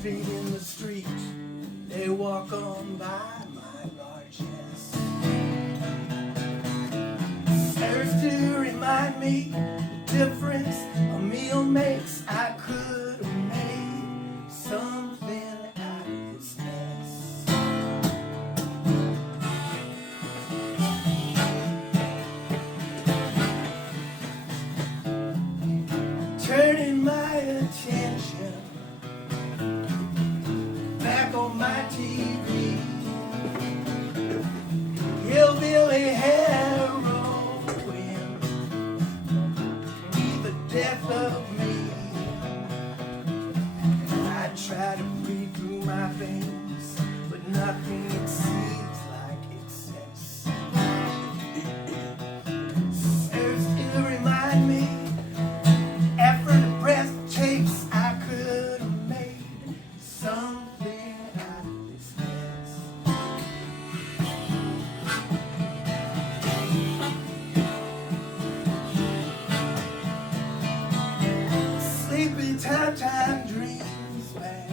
feet in the street, they walk on by my largesse. Serves to remind me the difference a meal makes. I could have made something out of this mess. Turning my attention back on my TV, hillbilly heroin, be the death of me. I try to breathe through my veins, but nothing seems like excess. Serves to remind me, after the breath takes, I could have made something out of this mess. Sleepy time dreams back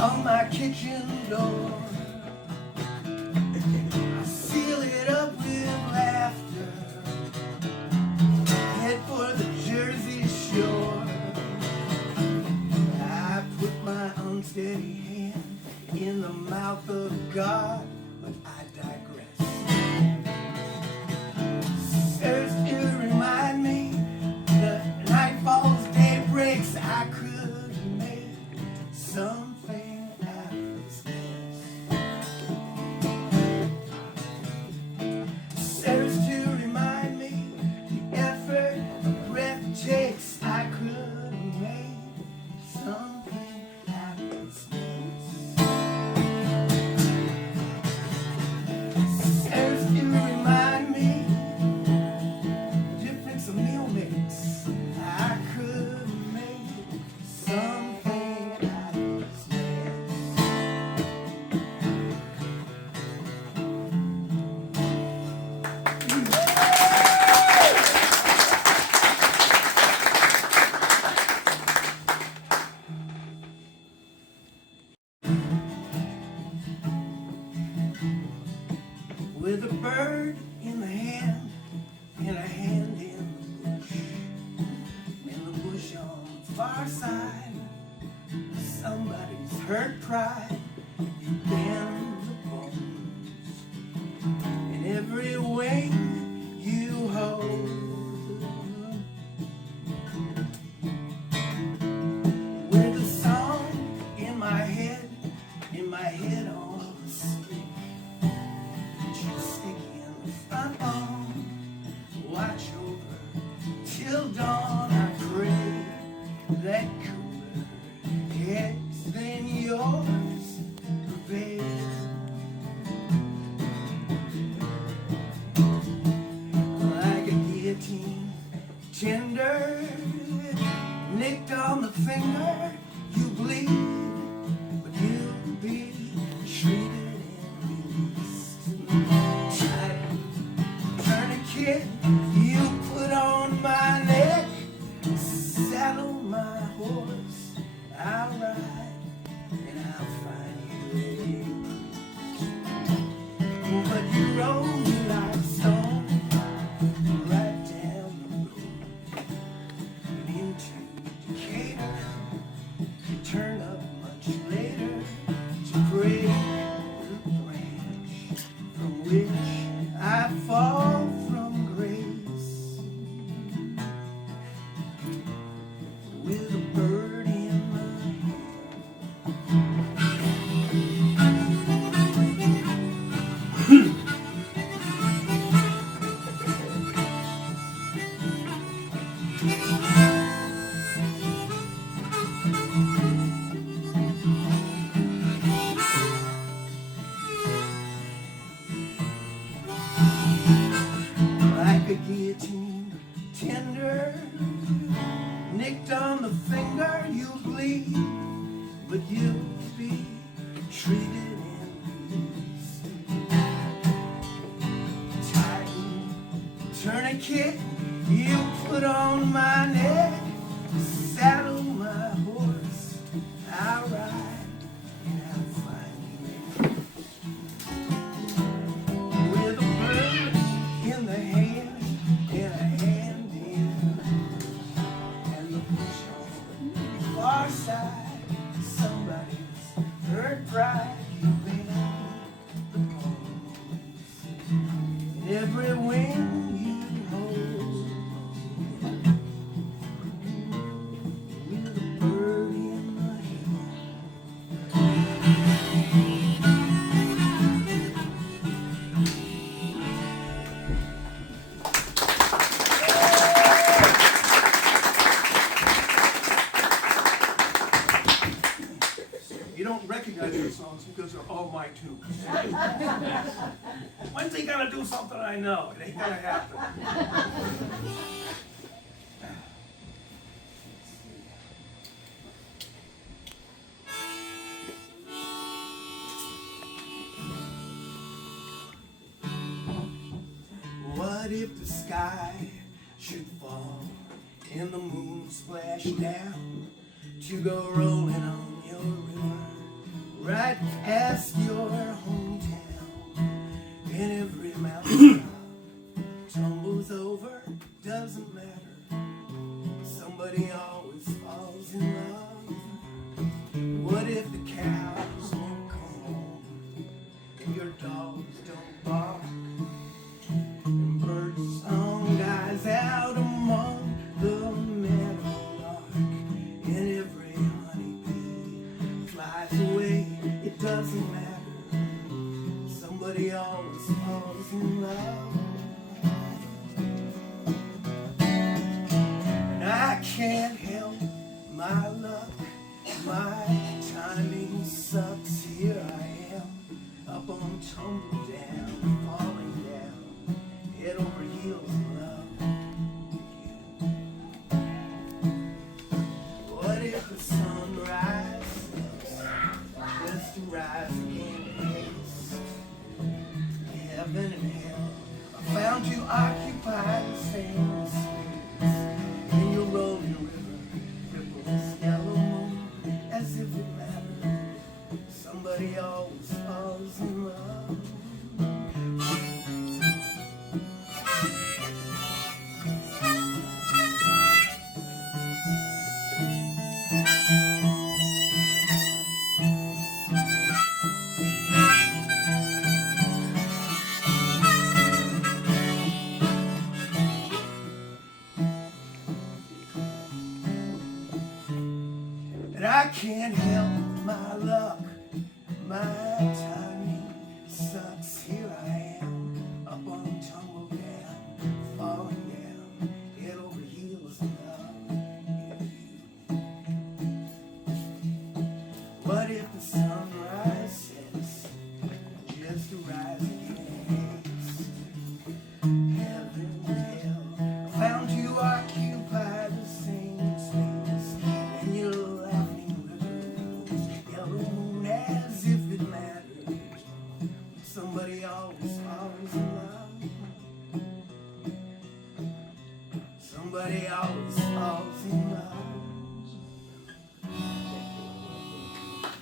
on my kitchen door. I seal it up with laughter, head for the Jersey shore. I put my unsteady hand in the mouth of God, but I digress. Serves to remind me that night falls, day breaks. I could have made something out of this mess. Serves to remind me the effort a breath takes. I could have made something out of this mess. Serves to remind me the difference a meal makes. I could have made something out of this mess. With a bird in the hand and a hand in the bush, in the bush on the far side, somebody's hurt pride. You bend the bones in every wing you hold. With a song in my head on a stick, stick in the front lawn, watch over till dawn. I pray that cooler heads than yours prevail. Like a guillotine, tender, nicked on the finger, you bleed, but you'll be treated and released. Tourniquet you put on my neck, saddle my horse, I'll ride and I'll find you a but you roll me like stone right down the road and into Decatur. You turn up much later to break the branch from which I fall from grace. With a bird in my hand. Like a guillotine, tender, nicked on the finger, you bleed, but you'll be treated and released. Tighten tourniquet you put on my neck, saddle my horse, I ride and I find you with a bird in the hand and a hand in, and the bush on the far side, somebody's hurt pride. You've been the bones, and every wing you hold with a bird in the hand. You don't recognize those songs because they're all my tunes. When's he gonna do something I know? It ain't gonna happen. What if the sky should fall and the moon splash down to go rolling on your river right past your hometown, and every mountain tumbles over? Doesn't matter, somebody always falls in love. What if the cows won't come home and your dogs don't bark, and bird song dies out among the meadowlark, and every honeybee flies away? It doesn't matter, somebody always falls in love. And I can't help my luck, my timing sucks. Here I am, up on tumble down, falling down, head over heels in love with you. What if the sun rises just to rise again? Heaven and hell, I found you occupy the same space in your rolling river, ripples yellow moon, as if it mattered. Somebody always falls in love. And I can't help my luck, my timing sucks. Here I am, up on tumble down, falling down, head over heels in love with you. What if the sunrise sets just to rise again? Heaven and hell, I found you occupy the same space, and your laughing river goes yellow moon, as if it mattered. Somebody always falls in love. Somebody always falls in love.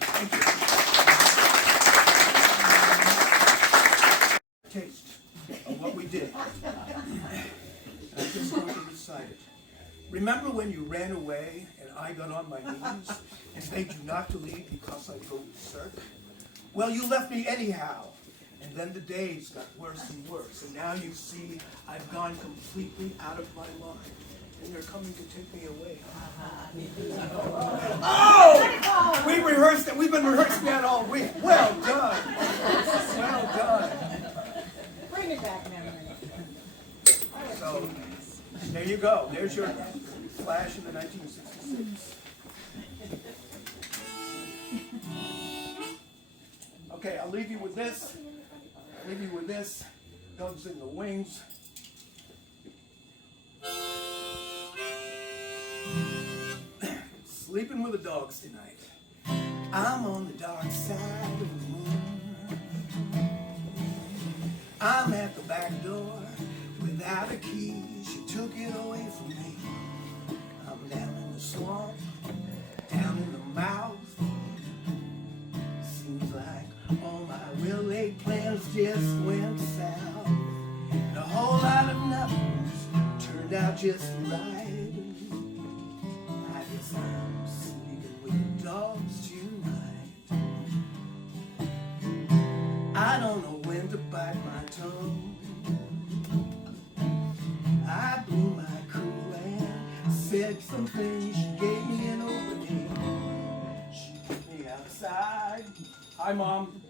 Thank you. Taste of what we did. And I'm just going to recite it. Remember when you ran away and I got on my knees and begged you not to leave because I'd go berserk? Well, you left me anyhow. And then the days got worse and worse. And now you see I've gone completely out of my mind. And they're coming to take me away. Oh! We rehearsed it. We've been rehearsing that all week. Well done. Well done. Bring it back now. So, there you go. There's your flash in the 1966. Okay, I'll leave you with this. Dogs in the Wings. Sleeping with the dogs tonight. I'm on the dark side of the moon. I'm at the back door without a key. She took it away from me. I'm down in the swamp, down in the mouth just right. I guess I'm sleeping with the dogs tonight. I don't know when to bite my tongue. I blew my cool and said some things. She gave me an opening. She put me outside. Hi, Mom.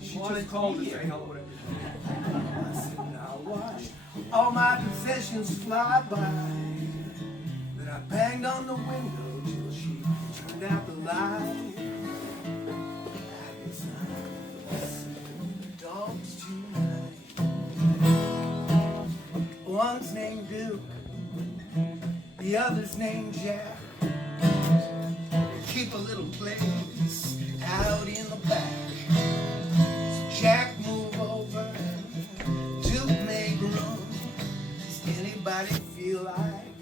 She just called to say hello to everybody. I said, now watch all my possessions fly by. Then I banged on the window till she turned out the light. I guess I'm sleeping with the dogs tonight. One's named Duke, the other's named Jack. They keep a little place out in the back. So Jack, move over, Duke, make room. Does anybody feel like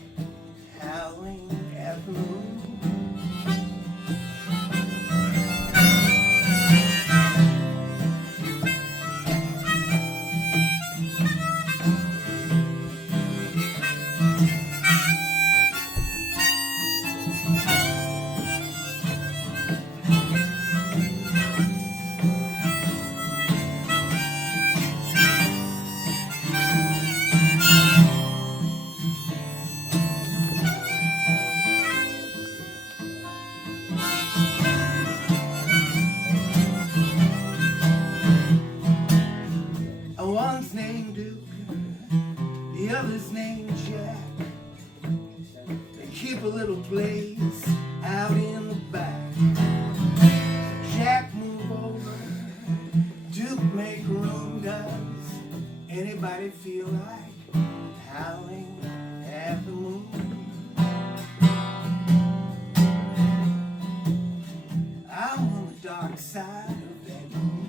howling at the moon? One's named Duke, the other's named Jack. They keep a little place out in the back. Jack, move over, Duke, make room. Does anybody feel like howling at the moon? I'm on the dark side of that moon.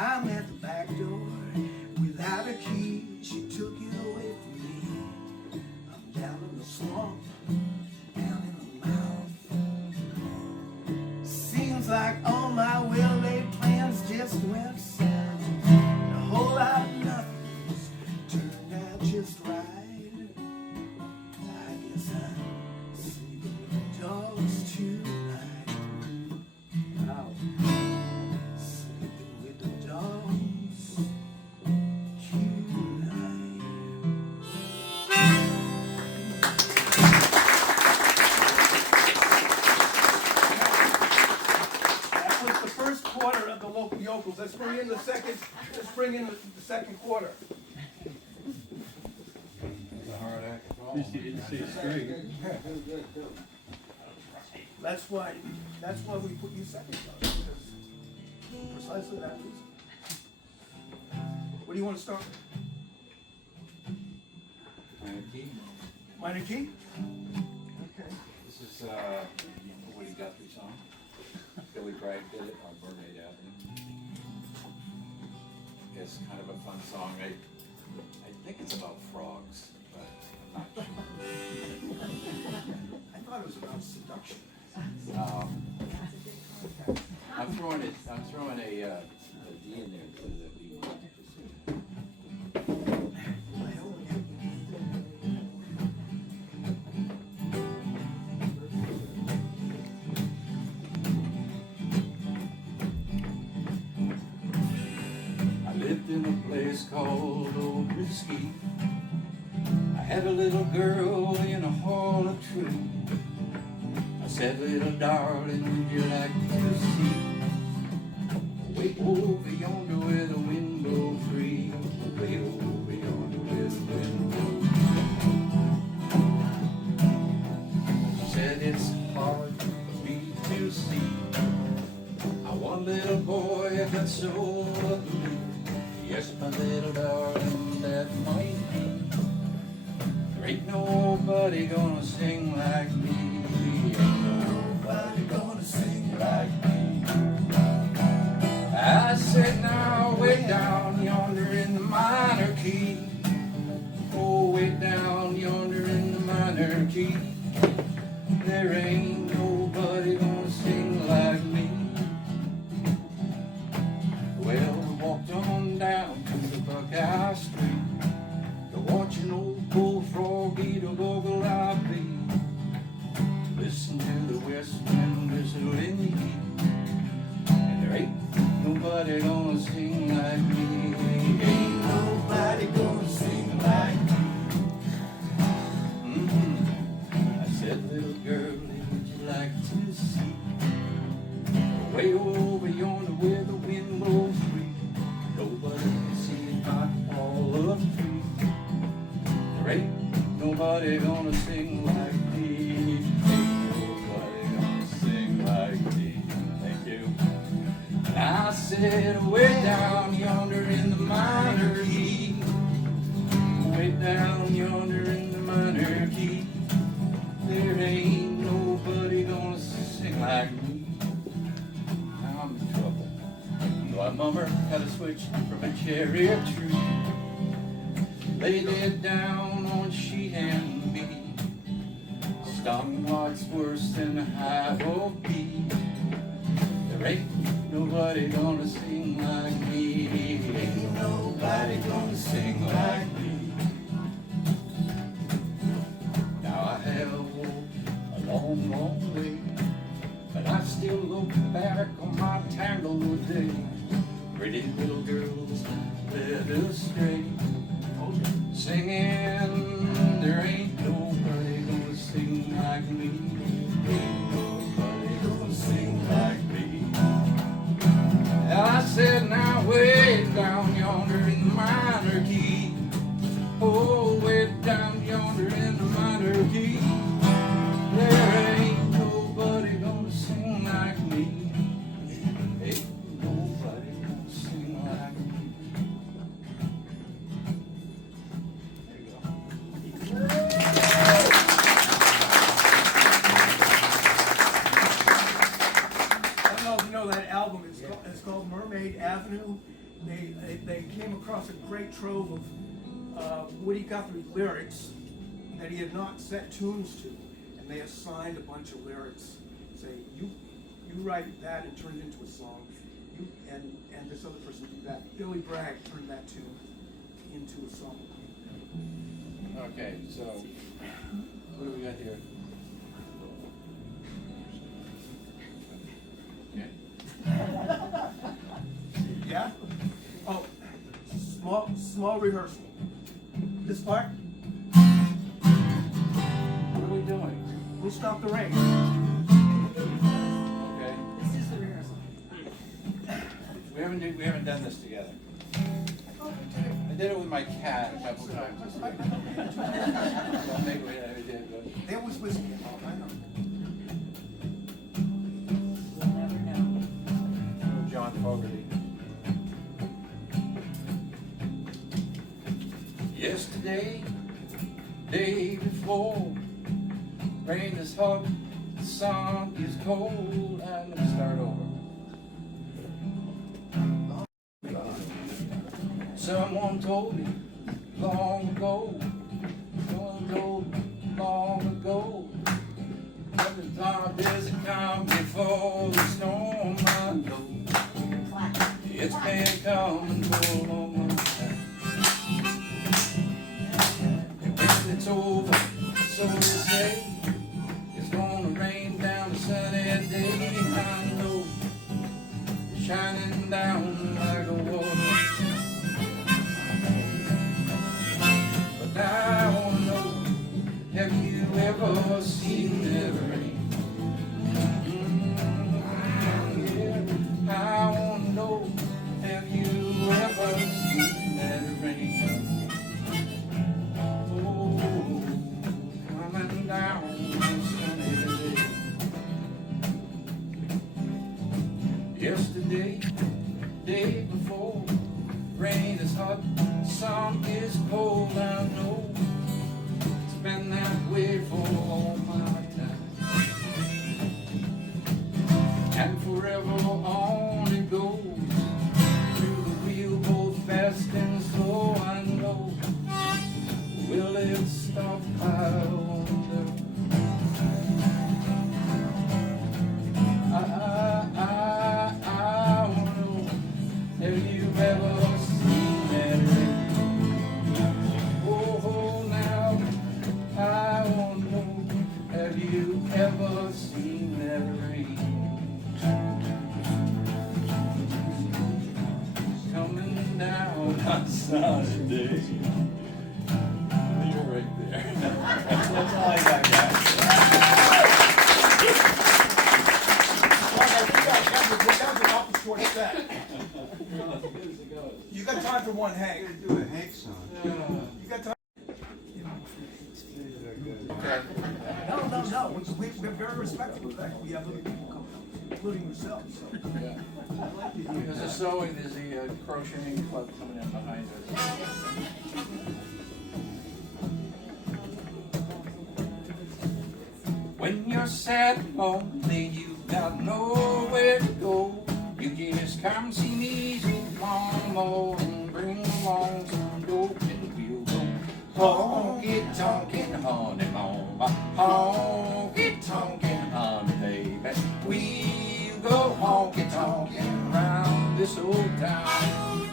I'm at the back door without a key. She took it away from me. I'm down in the swamp, down in the mouth. Seems like all my well-laid plans just went south. A whole lot of nothings turned out just right. I guess I'm sleeping with the dogs tonight. Wow. Sleeping with the dogs tonight. That was the first quarter of the local yokels. Let's bring in the second quarter. You didn't see a string. That's why we put you second, because precisely that reason. What do you want to start with? Minor key. Minor key? Okay. This is a Woody Guthrie song. Billy Bragg did it on Burnett Avenue. It's kind of a fun song. I think it's about frogs, but I'm not sure. I thought it was about seduction. I'm throwing a D in there so that we want to pursue. I hope you. I lived in a place called Old Whiskey. I had a little girl in a hall of tree. I said, little darling, would you like to see? Way over yonder where the wind blows free. Way over yonder where the wind blows free. She said, it's hard for me to see. I want a little boy that's so ugly. Yes, my little darling, that might be. There ain't nobody gonna sing like me. Nobody gonna sing like me. I said now way down yonder in the minor key. Oh, way down yonder in the minor key. There ain't nobody gonna sing like me. nobody gonna sing like me. Ain't nobody gonna sing like me. I said, little girl, would you like to see? Way over yonder where the wind blows free. Nobody can see it by all of the trees. There ain't nobody gonna sing like me. Ain't nobody gonna sing like me. Thank you. And I said, way down yonder in the minor key. Way down yonder in the minor key. There ain't nobody gonna sing like me. Now I'm in trouble. My mama had a switch from a cherry tree. Laid it down on she and me. Stung what's worse than a hive of bee. There ain't nobody gonna sing like me. Ain't nobody gonna sing like me. Now I have a long, long way, but I still look back on my tangled days. Pretty little girls led astray, singing, there ain't nobody gonna sing like me. Ain't nobody gonna sing like me. And I said, now way down yonder in the minor key. Oh, way down yonder in the minor key. There ain't nobody gonna sing like me. Ain't nobody gonna sing like me. There you go. I don't know if you know that album. It's called Mermaid Avenue. They came across a great trove of Woody Guthrie lyrics that he had not set tunes to, and they assigned a bunch of lyrics. Say, you write that and turn it into a song. You and this other person do that. Billy Bragg turned that tune into a song. Okay, so what do we got here? Okay. Yeah? Oh, small rehearsal. This part, What are we doing? we'll stop the rain. Okay. This is the rehearsal. We haven't done this together. I did it with my cat a couple times this week. I don't think we ever did, but There was whiskey involved, I know. You'll never know. John Fogerty. Yesterday, day before, rain is hot, the sun is cold. I'm gonna start over. Someone told me long ago, that the dark doesn't come before the storm. I know it's been coming for a long time. And when it's over, so they say, it's gonna rain down a sunny day. I know it's shining down like a water. But I wanna know, have you ever seen the rain? Yeah, I wanna know, have you ever seen that rain? Oh, coming down on sunny day. Yesterday, day before, rain is hot, sun is cold. I know it's been that way for all my time, and forever on it goes, through the wheel both fast and slow. I know, will it stop? I wonder. I wanna know, have you ever seen that rain? Oh, now I wanna know, have you ever seen that rain? sunny day. You're right there. That's all I got, guys. Well, I think that was an awful short set. You got time for one, Hank? Do a Hank song. You got time? No. We're very respectful of that. We have other people coming up, including yourself. So. There's a sewing, there's a crocheting club coming in behind us. When you're sad and lonely, you got nowhere to go. You just come see me, sweet mama, and bring along some dope, and we'll go honky tonkin' honey mama, honky tonkin' honey baby. We'll go honky tonkin' round this old town.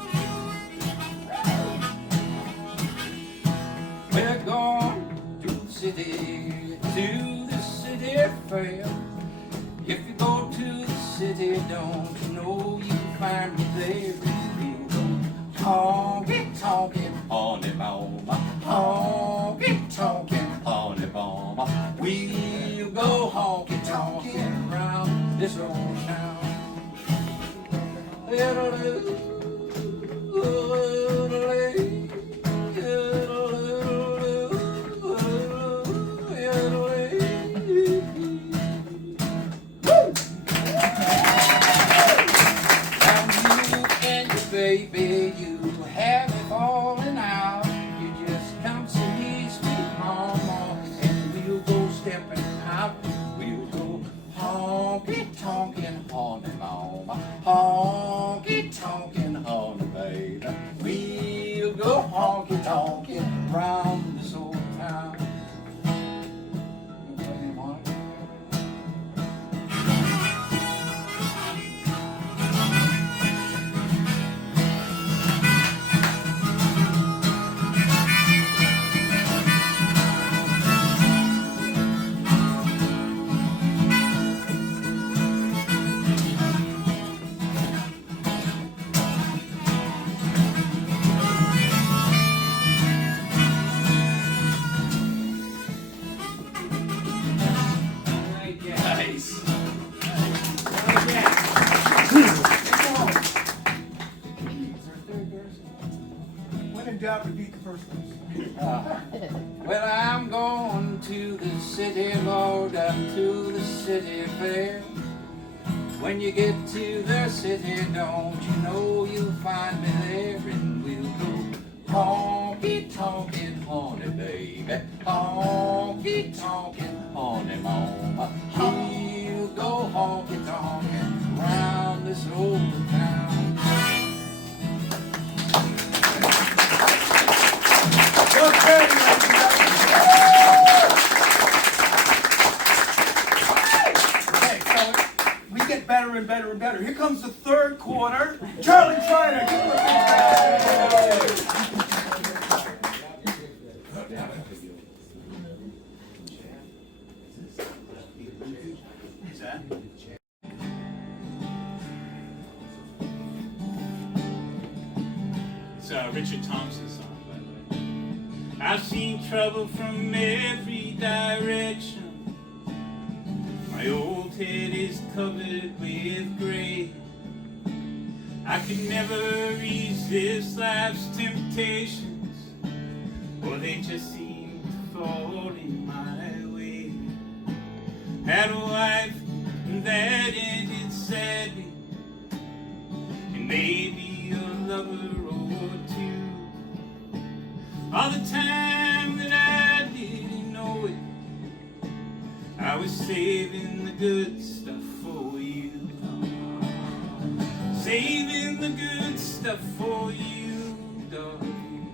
We're going to the city fair. If you go to the city, don't you know you'll find me there? We'll go honky tonkin' honey mama, honky tonkin' honey mama. We'll go honky tonkin' round this old town. Baby, you have it falling out. You just come to me, sweet mama, and we'll go stepping out. We'll go honky tonkin' honey mama, honky tonkin' honey baby. We'll go honky tonkin' round this old town. Nice. When in doubt, repeat the first verse. Well, I'm going to the city, Lord, up to the city fair. When you get to the city, don't you know you'll find me there, and we'll go honky tonkin' honey baby, honky tonkin' honey mama. We'll go honky tonkin' round this old town. Okay, so we get better and better and better. Here comes the third quarter. Charlie Schreiner, give him a big It's Richard Thompson's song, by the way. I've seen trouble from every direction. My old head is covered with gray. I could never resist life's temptations, or they just seem to fall in my way. Had a wife that ended sadly, and maybe a lover or two. All the time that I didn't know it, I was saving the good stuff for you. Saving the good stuff for you, darling.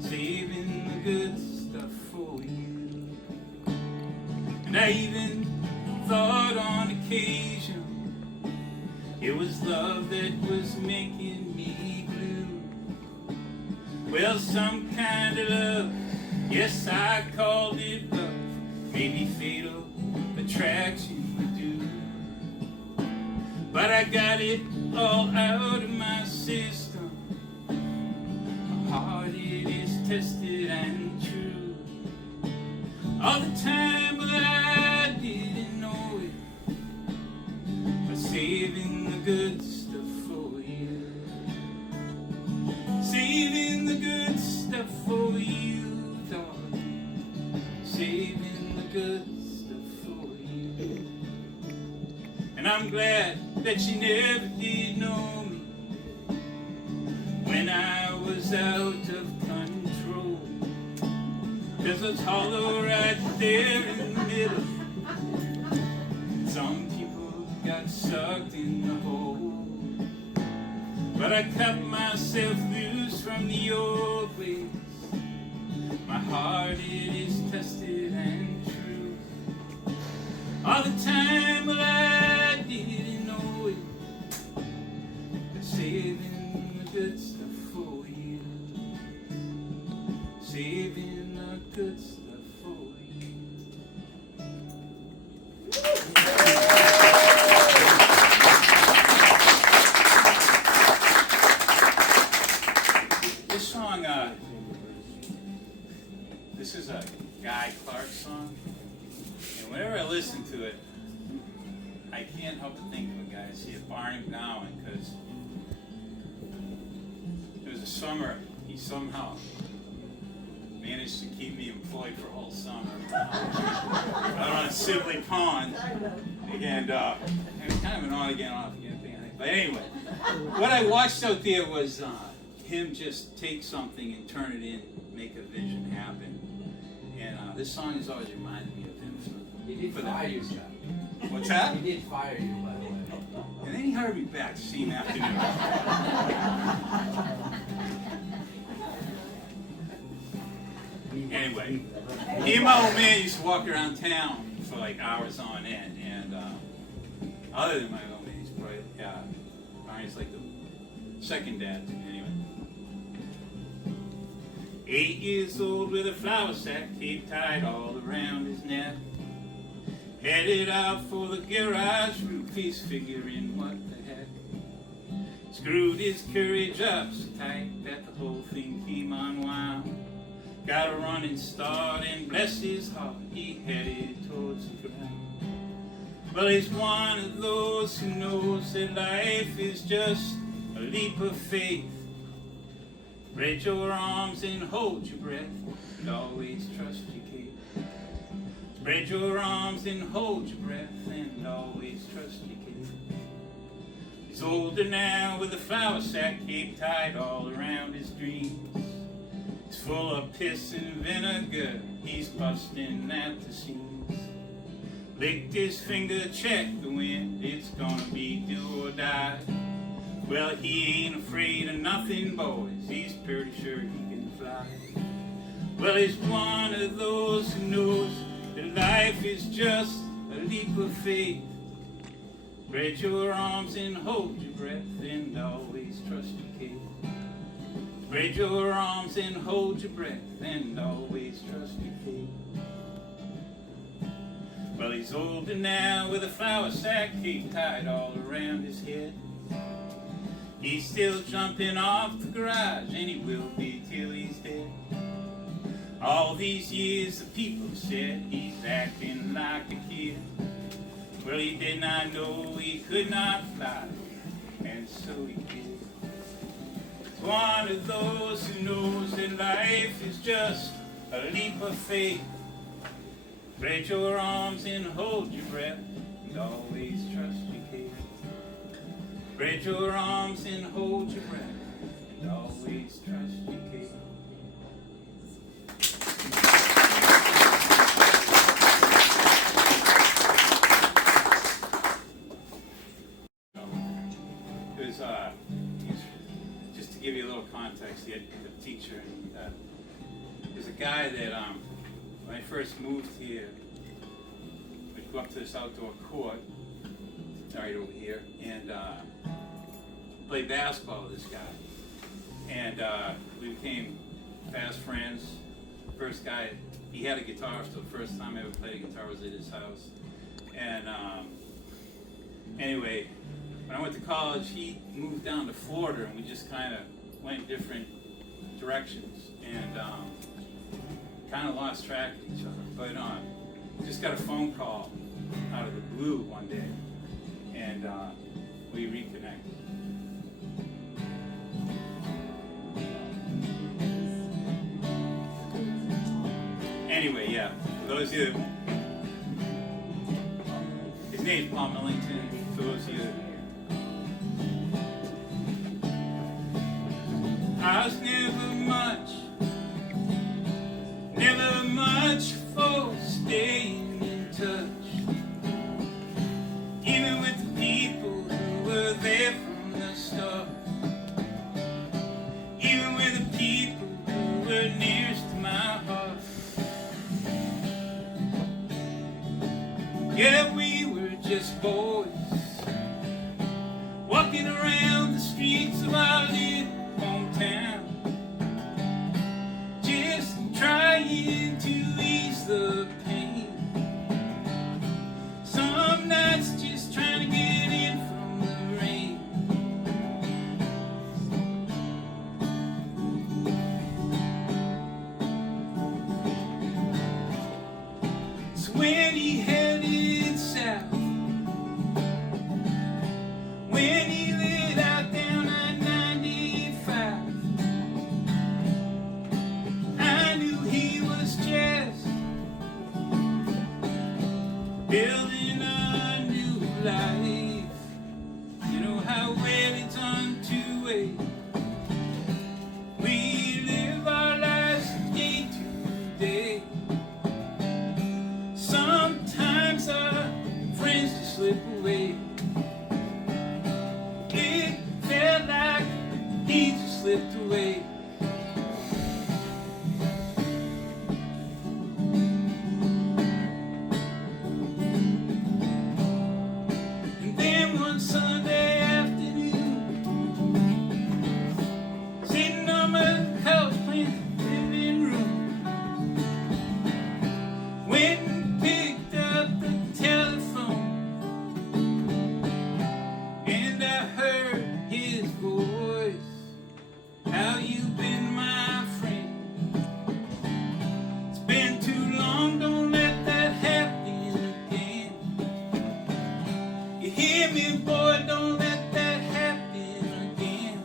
Saving the good stuff for you. And I even thought on occasion it was love that was making me blue. Well, some kind of love, yes, I called it love. Maybe fatal attraction would do. But I got it all out of my system tested and true. All the time, but I didn't know it. But saving the good stuff for you. Saving the good stuff for you, darling. Saving the good stuff for you. And I'm glad that you never did know me when I was out of control. 'Cause it's hollow right there in the middle. Some people got sucked in the hole, but I cut myself loose from the old ways. My heart, it is tested and true. All the time, but I didn't know it. But saving the good stuff for you. Saving the good stuff for you. This song, this is a Guy Clark song, and whenever I listen to it, I can't help but think of a guy. I see it Barney Gowan, because it was a summer he somehow managed to keep me employed for a whole summer out on Sibley Pond, and it was kind of an on-again, off-again thing, I think. But anyway, what I watched out there was him just take something and turn it in, make a vision happen. And this song has always reminded me of him. He did For fire that. you, Chuck. What's that? He did fire you, by the way. And then he hired me back the same afternoon. Anyway, he and my old man used to walk around town for like hours on end. And other than my old man, he's probably, Barney's like the second dad to me anyway. 8 years old with a flour sack taped tied all around his neck. Headed out for the garage roof, he's figuring what the heck. Screwed his courage up so tight that the whole thing came unwound. Got a running start and bless his heart, he headed towards the ground. Well, he's one of those who knows that life is just a leap of faith. Spread your arms and hold your breath, and always trust your kid. Spread your arms and hold your breath, and always trust your kid. He's older now with a flour sack cape tied all around his dreams. He's full of piss and vinegar, he's busting at the seams. Licked his finger, checked the wind, it's gonna be do or die. Well, he ain't afraid of nothing, boys, he's pretty sure he can fly. Well, he's one of those who knows that life is just a leap of faith. Spread your arms and hold your breath, and always trust your kid. Spread your arms and hold your breath, and always trust your kid. Well, he's older now with a flour sack cape tied all around his head. He's still jumping off the garage, and he will be till he's dead. All these years the people said he's acting like a kid. Well, he did not know he could not fly, and so he did. He's one of those who knows that life is just a leap of faith. Spread your arms and hold your breath, and always trust your kid. Spread your arms and hold your breath, and always trust your kid. Just to give you a little context, the teacher, there's a guy that when I first moved here, we'd go up to this outdoor court right over here and play basketball with this guy. And we became fast friends. First guy, he had a guitar, so the first time I ever played a guitar was at his house. And anyway, when I went to college, he moved down to Florida, and we just kind of went different directions and kind of lost track of each other. But just got a phone call out of the blue one day, and we reconnected. Anyway, yeah, for those of you, his name's Paul Millington. For those of you, I was never much for staying in touch, even with the people who were there from the start, even with the people who were nearest to my heart. Yeah, we were just boys, walking around the streets of our little hometown, just trying to ease the pain. Some nights just trying to get in from the rain. So when he headed south, when he lit out down I-95, I knew he was just building a new life. You know how well it's unto way. We live our lives day to day. Sometimes our friends just slip away. It felt like he just slipped away. And then one Sunday afternoon, sitting on my couch playing the living room, went and picked up the telephone, and I heard his voice. How you been, my friend? It's been too long, don't let that happen again. You hear me, boy, don't let that happen again.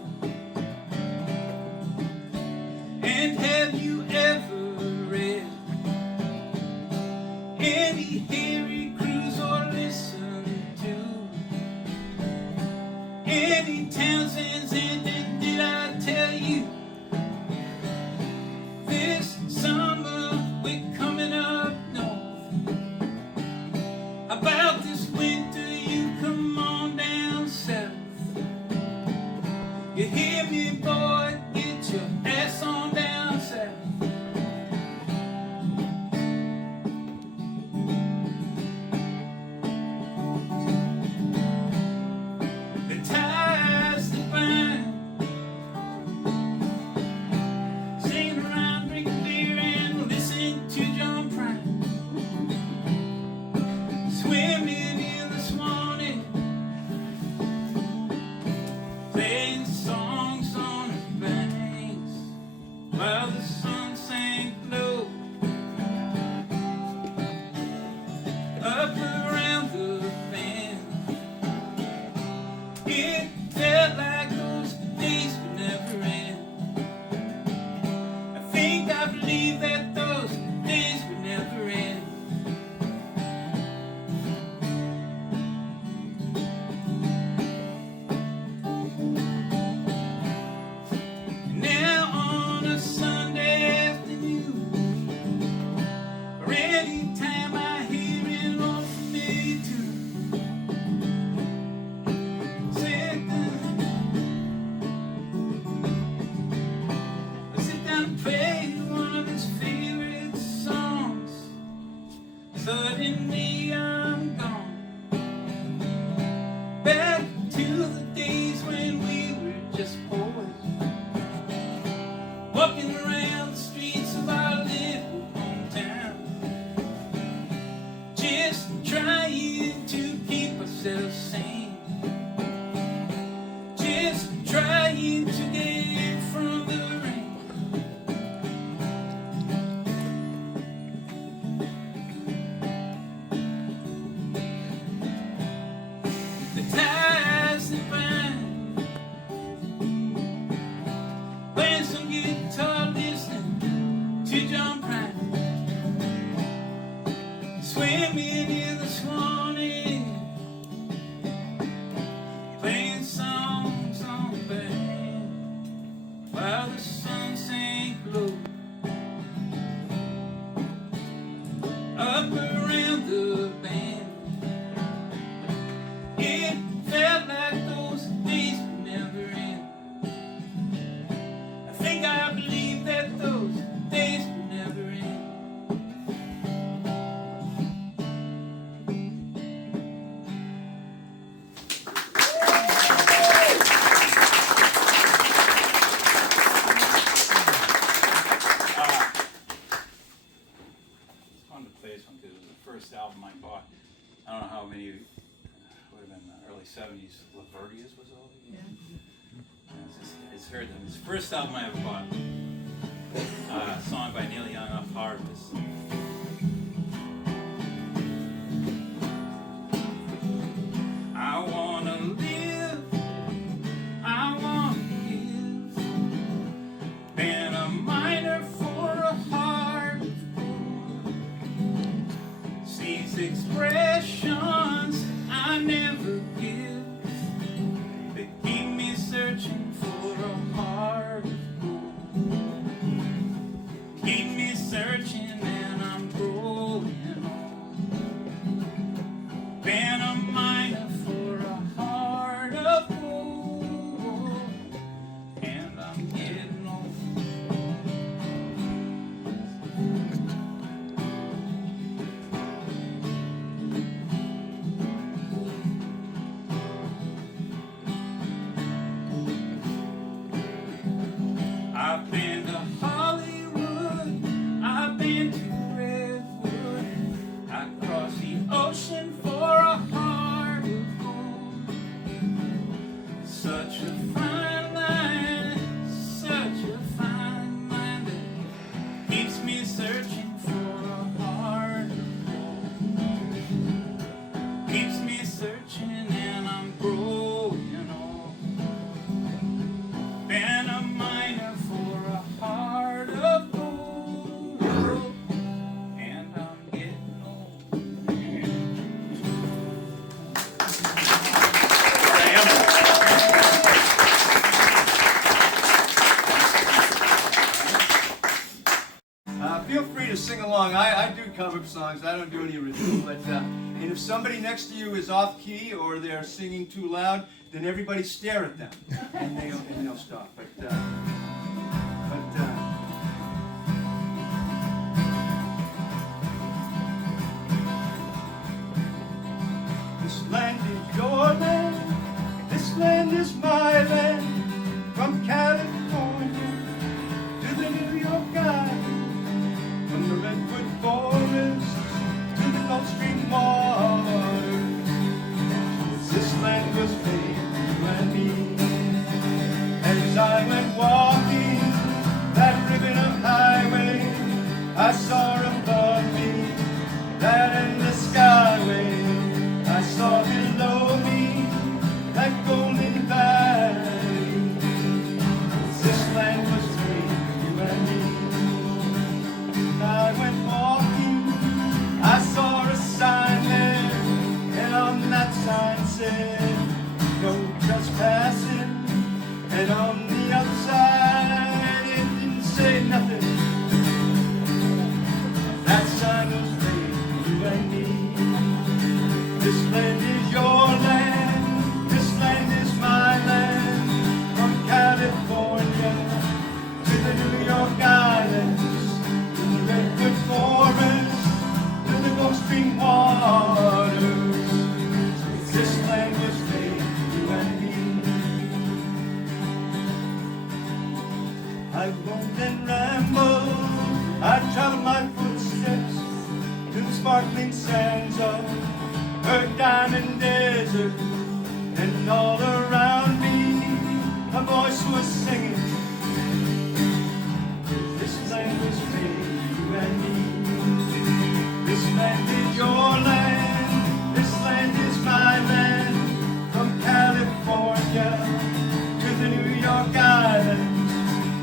And have you ever read any Harry Cruise or listened to any Townsend's ending? Did I tell you this summer we're coming up north? About this winter you come on down south. You hear me, boy, get your ass on down south. The ties that bind, sitting around drinking beer and listening to John Prine, swimming in the Swanee, playing songs on the banks. heard them. It's the first album I ever bought. A song by Neil Young off Harvest. I wanna live, I wanna give, been a miner for a heart of gold. These expressions I never give, they keep me searching for a heart of gold. Keep me searching and I'm growing old. Been a miner for a heart of gold, and I'm getting old. I've been to Hollywood, I've been to Redwood, I crossed the ocean for a heart of gold. Such a fine line, such a fine line that keeps me searching for a heart of gold. Keeps me searching and I'm growing old. Been a miner for a heart of gold, and I'm getting old. Feel free to sing along. I do cover songs. I don't do any original. But and if somebody next to you is off key or they're singing too loud, then everybody stare at them and they'll stop. This land is your land. This land is my land. From California to the New York Island, from the Redwood Forest to the Gulf Stream waters. This land was made for you and me. As I went walking that ribbon of highway, I saw above me that endless skyway. I saw below me that golden valley. This land was made for you and me. I went walking, I saw a sign there, and on that sign said, no trespassing. And on the other side, it didn't say nothing. That sign was made for you and me. This land is your land, this land is my land. From California to the New York Islands, to the Redwood Forest, to the Gulf Stream waters. This land was made for you and me. I roamed and rambled, I traveled my footsteps to the sparkling sands of her diamond desert, and all around me a voice was singing. This land was made for you and me. This land is your land, this land is my land. From California to the New York Islands,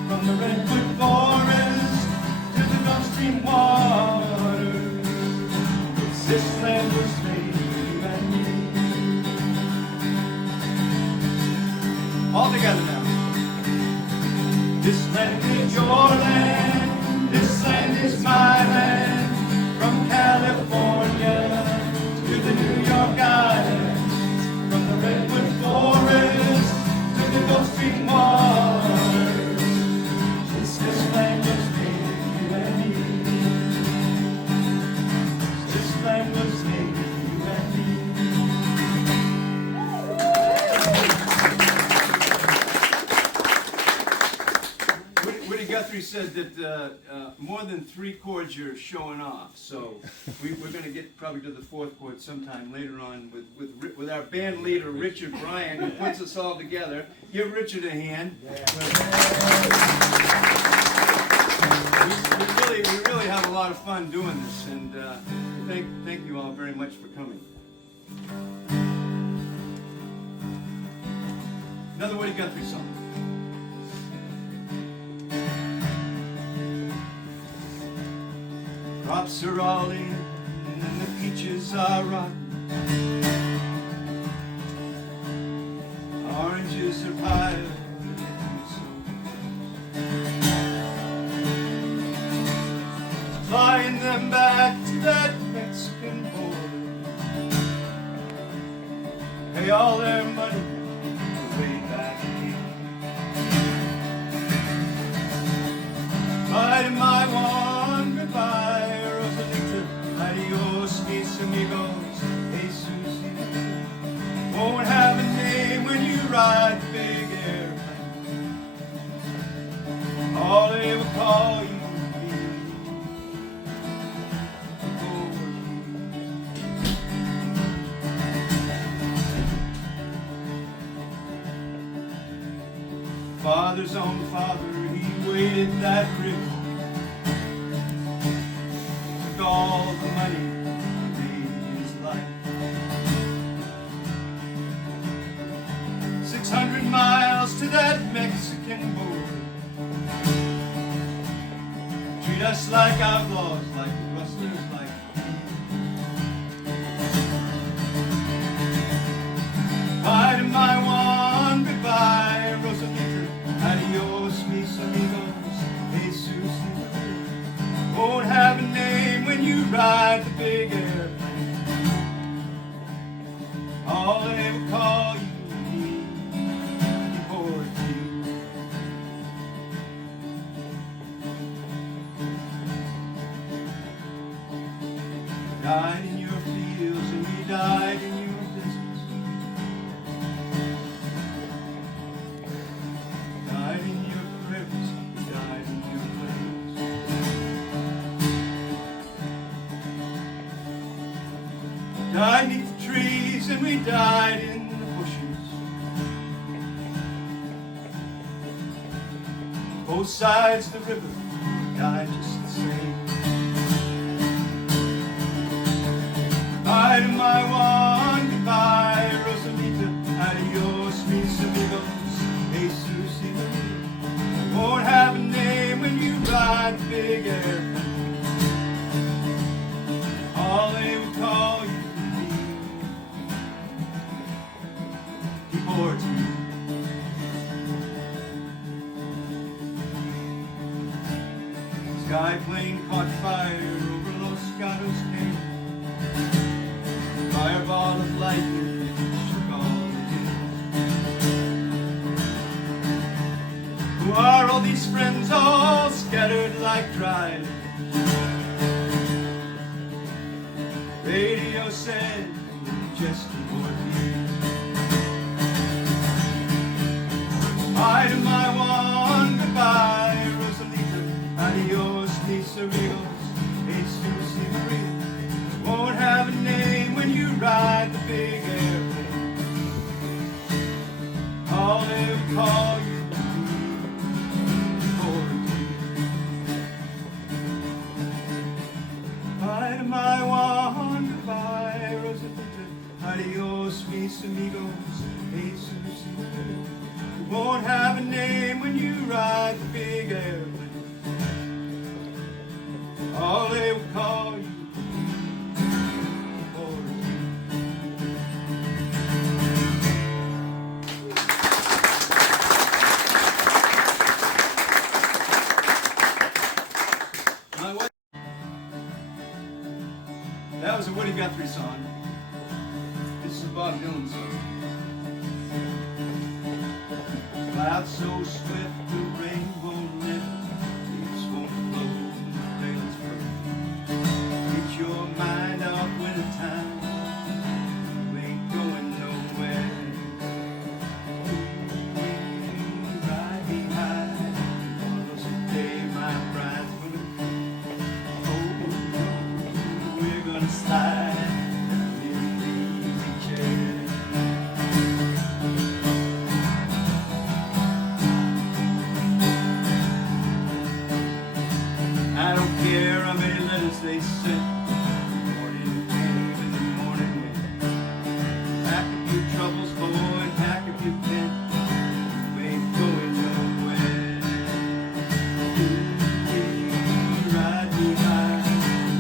from the Redwood Forest to the Gulf Stream waters. This land was made for you and me. All together now. This land is your land, this land is my land. From California to the New York Islands, from the Redwood Forest to the Gulf Stream waters. This land was made for you and me. This land was made for you and me. Woody Guthrie said that more than 3 chords you're showing off. So we're going to get probably to the 4th chord sometime later on with our band leader Richard Bryan, who puts us all together. Give Richard a hand. We really have a lot of fun doing this, and thank you all very much for coming. Another Woody Guthrie song. Crops are all in, and the peaches are rotten. Oranges are piled. Flying them back to that Mexican border. Pay all their money way back in. Bye to my one, goodbye, Rosalita. Adios, mis amigos, Jesus. Won't have a name when you ride the big airplane. All they will call you. Father's own father, he waded that river, took all the money, made his life. 600 miles to that Mexican border, treat us like outlaws, like rustlers, like bye to my one, goodbye, Rosalita. Adios, mis amigos, Jesus. Won't have a name when you ride the big airplane. All they will call you, deportee. Died in your fields and he died in your business. Died in your prayers, died in your flames. Died beneath the trees and we died in the bushes. Both sides of the river died just the same. Bye to my one, goodbye, Rosalita. Adios, mis amigos, Jesus. Won't have a name when you ride the big airplane. All they would call you deportee. Sky plane caught fire over Los Gatos Canyon. Fireball of lightning shook all the hills. Who are all these friends all scattered like dry leaves? Radio said just deportee. Bye to my one, goodbye, Rosalita. Adios, mis amigos, Jesus y Maria. Won't have a name when you ride the big airplane. All they will call you deportee. Bye to my one, goodbye, Rosalita. Adios, mis amigos, Jesus y Maria. You won't have a name when you ride the big airplane. All they will call you. That was a Woody Guthrie song. This is a Bob Dylan song. Clouds so swift, the rain won't lift, leaves won't blow, the veils burn. Get your mind out winter time, you ain't going nowhere. Riding high, tomorrow's the day my bride's gonna oh, we're gonna slide down in the easy chair. they say. Morning wind and the morning wind. Pack up your troubles, boy, pack up your pen. We ain't going nowhere. Ooh, ride me high.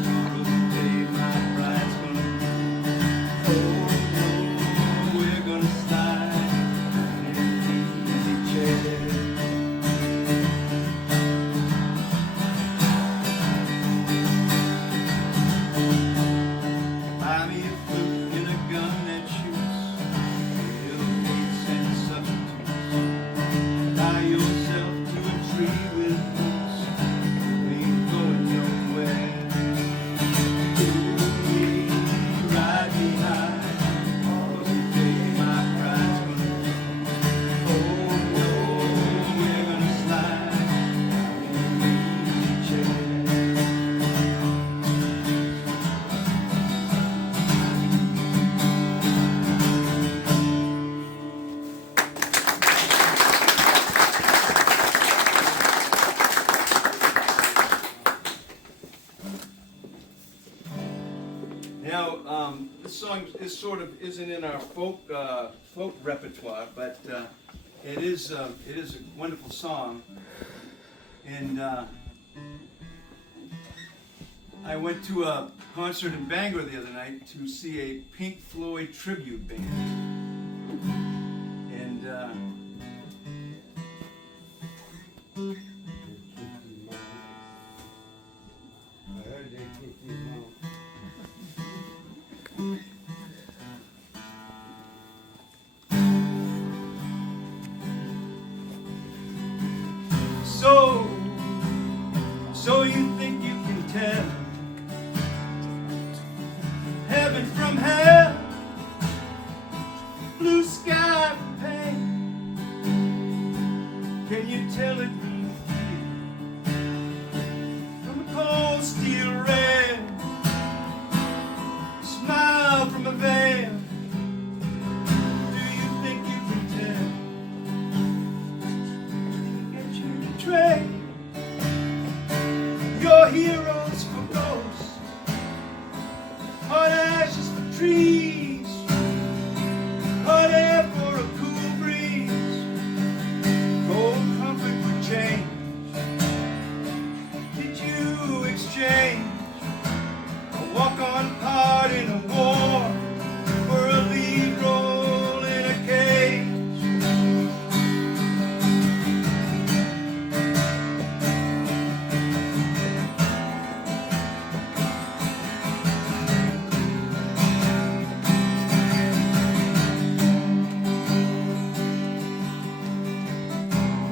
Tomorrow's the day my bride's gonna leave. Oh, we're gonna slide in an easy chair. Buy me a flute and a gun that shoots. Little mates and substitutes. Tie yourself to a tree with roots. We ain't going nowhere. Ooh, ride me high. Tomorrow's the day my bride's gonna leave. Oh no, we're gonna slide in an easy chair. Now, this song is sort of isn't in our folk repertoire, but it is a wonderful song. And I went to a concert in Bangor the other night to see a Pink Floyd tribute band, and I heard they kicked you out. so you think you can tell heaven from hell, blue sky from pain? Can you tell it real from a cold steel rail, smile from a veil? Do you think you can tell? Get you to trade your heroes for ghosts, hot ashes for trees, hot air for a cool breeze, gold comfort for change. Did you exchange a walk-on part in a war for a lead role in a cage?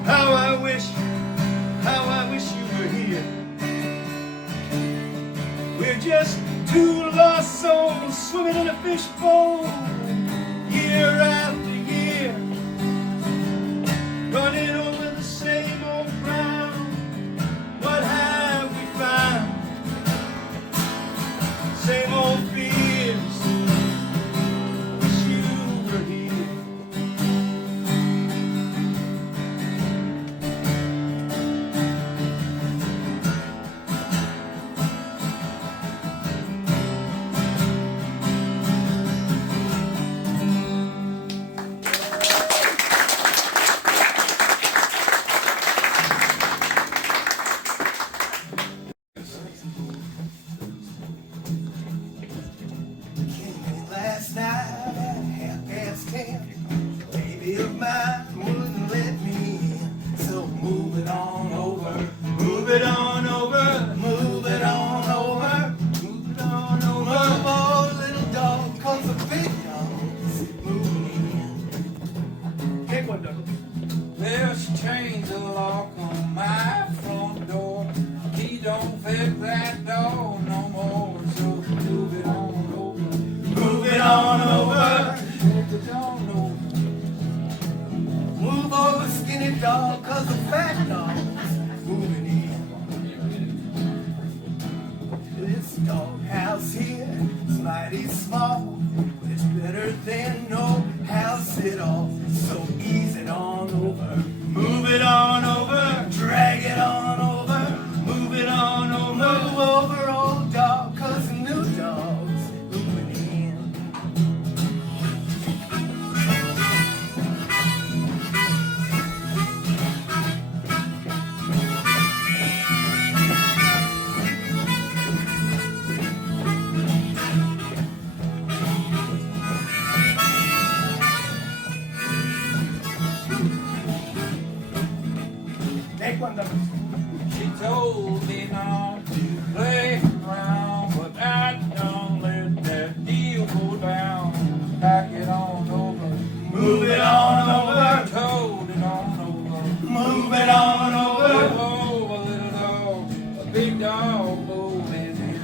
How I wish you were here. We're just two lost souls swimming in a fishbowl, year after year, running over the same old ground. What have we found? Same old fears. Wish you were here. Take one, Douglas. She told me not to play around, but I don't let that deal go down. Pack it on over, Move it on over. told it on over. Move it on over. Oh, a little dog, a big dog moving in.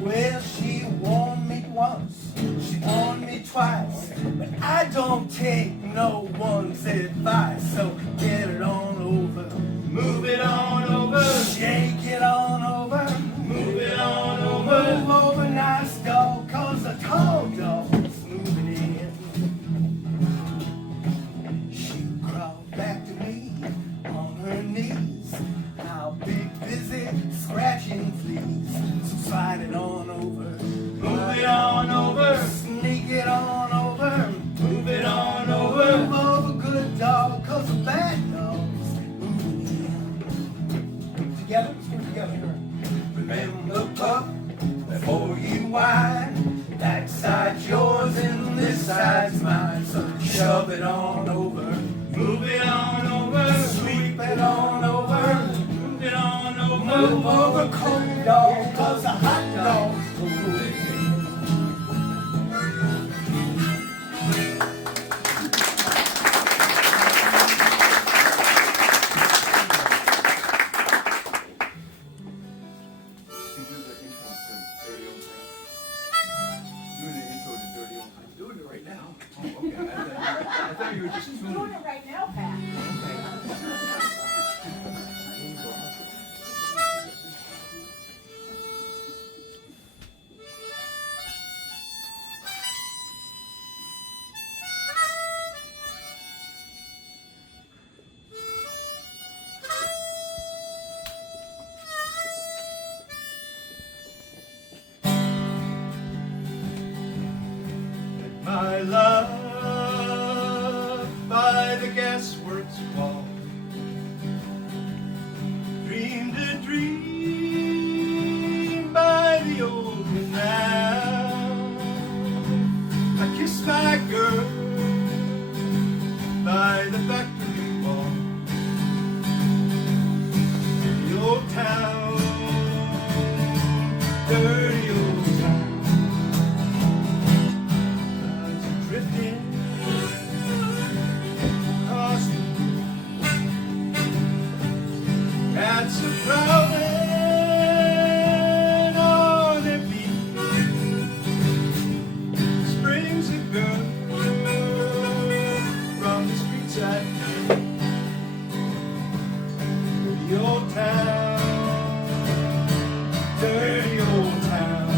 Well, she warned me once, she warned me twice, but I don't take no one's advice. So get it on over, move it on over, shake it on over, move it on over, move over, nice dog, 'cause a tall dog's moving in. She crawled back to me on her knees. I'll be busy scratching fleas. So slide it on over, move it on over, sneak it on over, move it on over, move over, good dog, 'cause a bad dog's moving in. Together, let's do it together. Remember, pup, before you whine, that side's yours and this side's mine. So shove it on over, move it on over, sweep it on over, move it on over, move over, cold dog, 'cause a hot dog's moving in. Doing it right now. Oh, okay. I thought you were just She's doing it right now, Pat. My love by the gasworks wall dreamed a dream by the old canal. I kissed my girl by the factory wall, the old town, dirty old town. Drifting across the cats are prowling on their beat. Springs a girl from the streets at night. Dirty old town, dirty old town.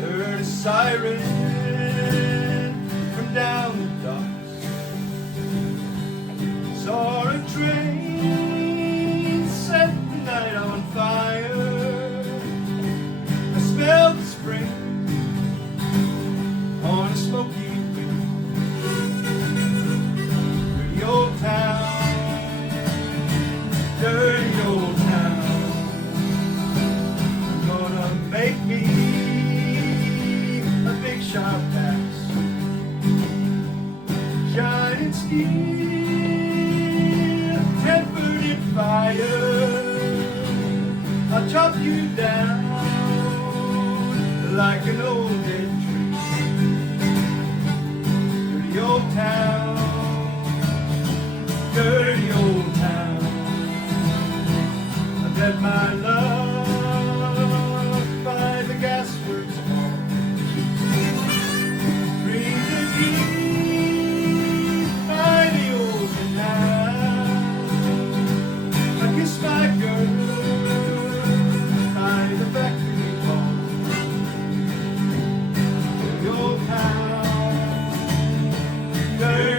Heard a siren from down the docks. Saw a train set the night on fire. I smelled the spring on a smoky wind. Dirty old town, dirty old town. Gonna make me a big sharp axe, shining steel, tempered in fire. I'll chop you down like an old dead tree. Dirty old town, dirty old town. I bet my love by the gasworks wall. Dream the deep by the old canal. I kiss my girl by the factory wall. Dirty old town, dirty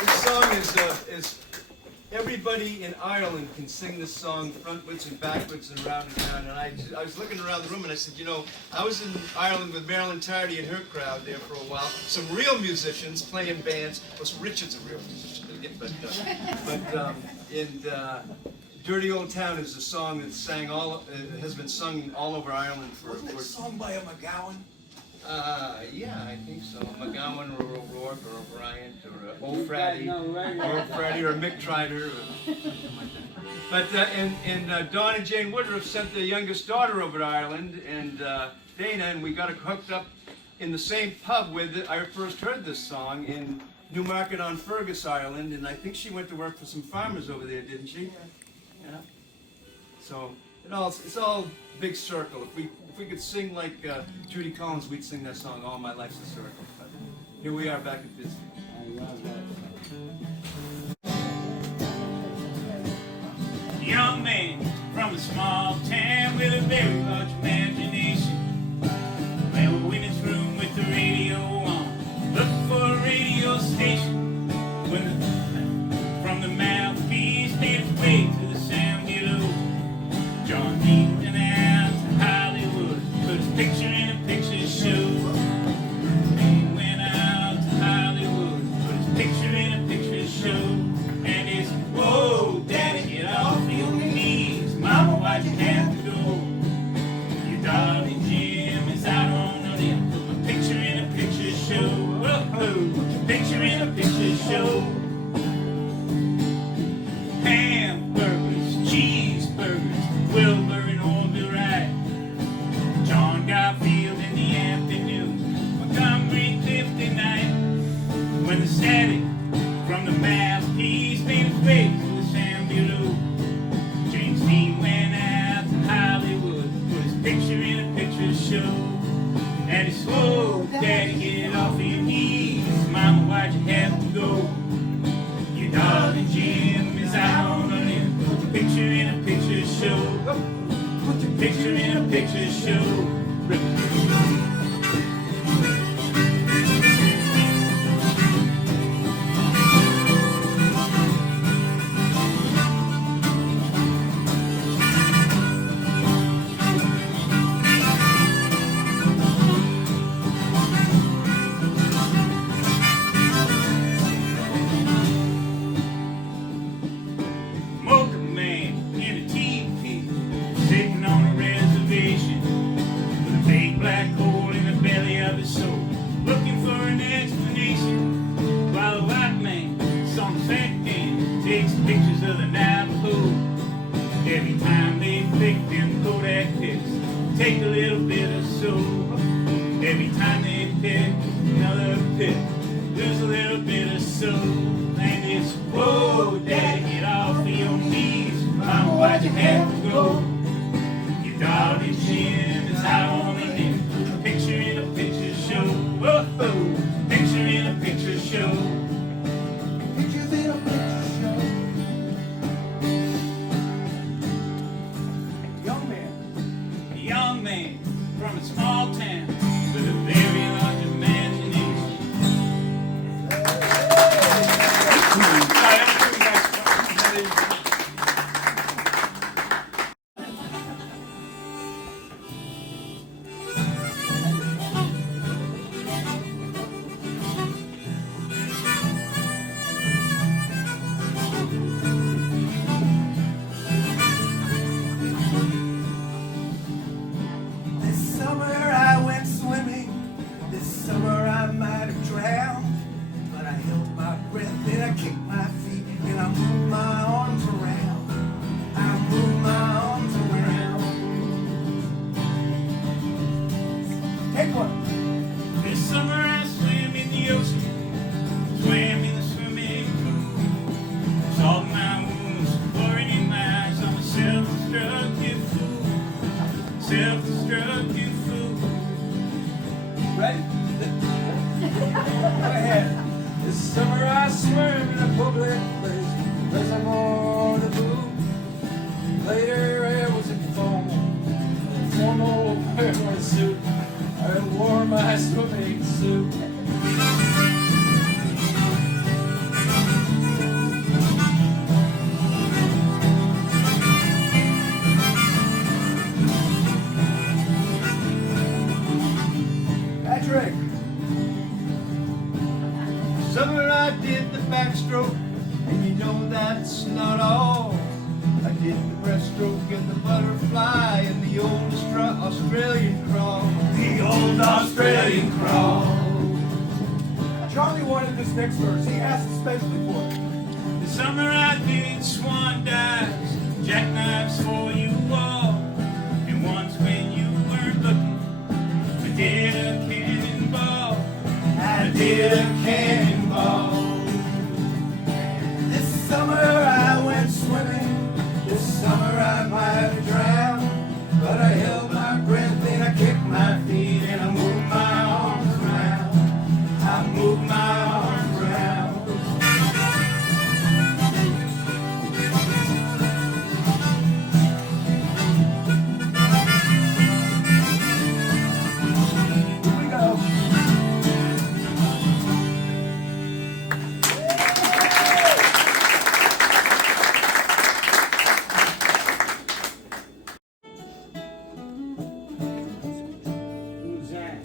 This song is everybody in Ireland can sing this song frontwards and backwards and round and round. And I was looking around the room and I said, you know, I was in Ireland with Marilyn Tardy and her crowd there for a while. Some real musicians playing bands. Well, Richard's a real musician, Dirty Old Town is a song that's has been sung all over Ireland for. Wasn't it sung by a McGowan? Yeah, I think so. McGowan or O'Rourke or O'Brien or O'Fratty or Mick Trider. But Don and Jane Woodruff sent their youngest daughter over to Ireland, and Dana, and we got her hooked up in the same pub where I first heard this song in Newmarket-on-Fergus, Ireland, and I think she went to work for some farmers over there, didn't she? Yeah. So it's all big circle. If we could sing like Judy Collins, we'd sing that song, All My Life's a Circle. But here we are back at Disney. Young man from a small town with a very large imagination. Well, in his room with the radio on, looking for a radio station. From the mouthpiece made its way to the sound below. John D went out to Hollywood, put his picture in a picture show. He went out to Hollywood, put his picture in a picture show. And it's, whoa, Daddy, get off your knees. Mama, why'd you have to go? Your darling Jim is out on a limb. Put my picture in a picture show. Whoa, put your picture in a picture show. Hamburgers, cheeseburgers, Wilbur and Orville Wright. John Garfield in the afternoon, Montgomery Clifton night. When the static from the mouthpiece made its way to the sound below. James D went out to Hollywood, put his picture in a picture show. And he swore, Daddy, get off your knees. Mama, why'd you have to go? Your darling Jim is out on a limb. Put your picture in a picture show. Put your picture in a picture show. Mocha man in a teepee, sitting on a reservation, with a big black hole in the belly of his soul, looking for an explanation. While a white man, some fat man, takes pictures of the Navajo. Every time they flick them Kodak pics, take a little bit of soul. Every time they pick another pic, lose a little bit of soul. And it's, whoa, Daddy, get off of your knees. Mama, why'd you have to go? Your darling Jim is out on a limb. Put a picture in a picture show. Whoa, picture in a picture show. Pictures in a picture show. Young man. A young man from a small town with a very large imagination. This summer I went swimming. This summer I might have drowned. But I held my breath and I kicked my feet and I moved my arms around. I moved my arms around. Take one. This summer I swam in the ocean, swam in the swimming pool. Saw my wounds pouring in my eyes. I'm a self-destructive fool, self-destructive fool. Ready? Go ahead. This summer I swam in a public place, reservoir to boot. Later it was a formal wear suit. I wore my swimming suit. backstroke, and you know that's not all. I did the breaststroke and the butterfly and the old Australian crawl. The old Australian crawl. Charlie wanted this next verse. He asked especially for it. The summer I did swan dives, jackknives for you all. And once when you weren't looking, I did a cannonball. I did a cannonball. This summer I went swimming. This summer I might have drowned. But I held my breath and I kicked my feet and I moved my arms around. I moved my arms around. Here we go. Who's that?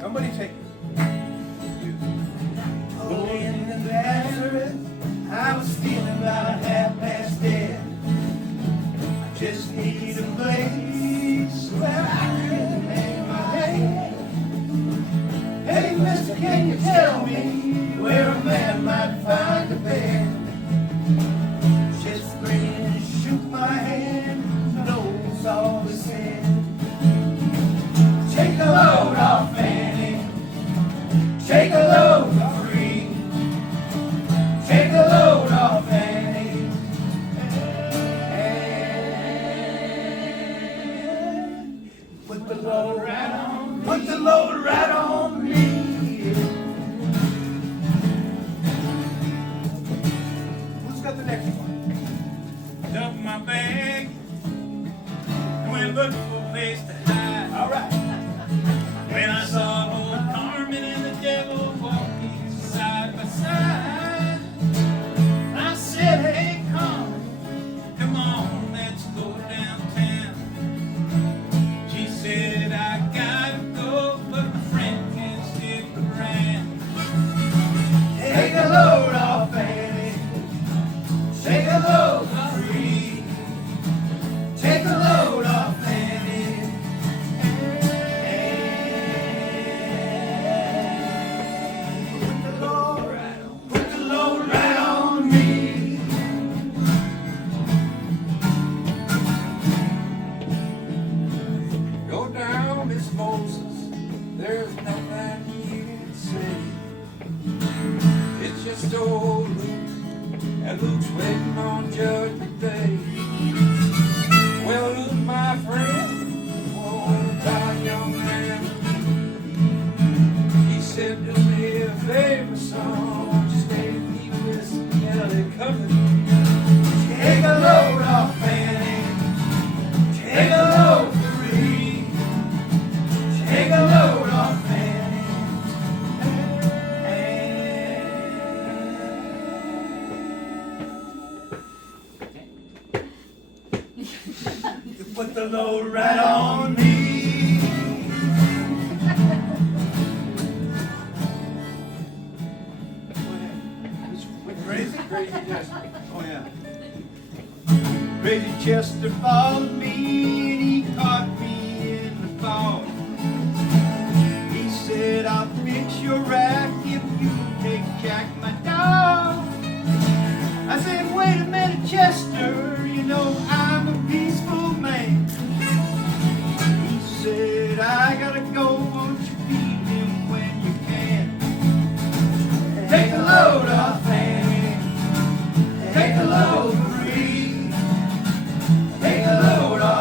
Somebody take it. Oh, in the Nazareth, I was feeling about 10:30. I just need a place where I can hang my head. Hey, mister, can you tell me where a man might find a bed? Just grinned and shook my hand, knows all he said. Take a load off, Fanny. Take a load free. Take a load off, Fanny. Put the load right on. Put the load right on me. Who's got the next one? Up my bag and went looking for a place to hide. All right. When I saw old Carmen and the devil walking side by side, I said, hey Carmen, come on, let's go downtown. She said, I gotta go, but my friend can stick around. Take a load off, Fanny. Take a load free. Take a load off, Fanny. Put the load right on me. Go down, Miss Moses. There's nothing you can say. It's just old Luke, and Luke's waiting on Judgment Day. Well, Luke, my friend, what about young man? He said, do me a favor, son, won't you stay and keep this Ellie company? Take a load off, Fanny. Take a load free. Take a load off, Fanny. You put the load right on me. Crazy? Crazy Chester. Oh, yeah. Crazy Chester followed me and he caught me in the fog. He said, I'll fix your rack if you take Jack, my dog. I said, wait a minute, Chester, you know I'm a peaceful man. He said, I gotta go, won't you feed him when you can? Take a load off, Fanny. Take a load free. Take a load off.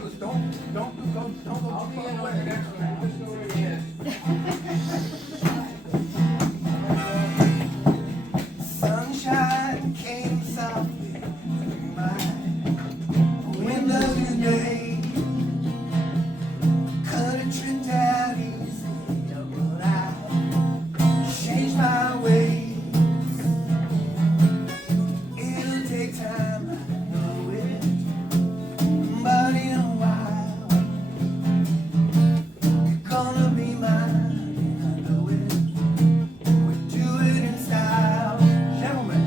fellas, don't go I'll too be far in on away. the next one. Just go right ahead. Sunshine came softly through my window today. Country daddies, but I changed my ways. It'll take time, I know it, but in a while you're gonna be mine. I know it. We do it in style, gentlemen.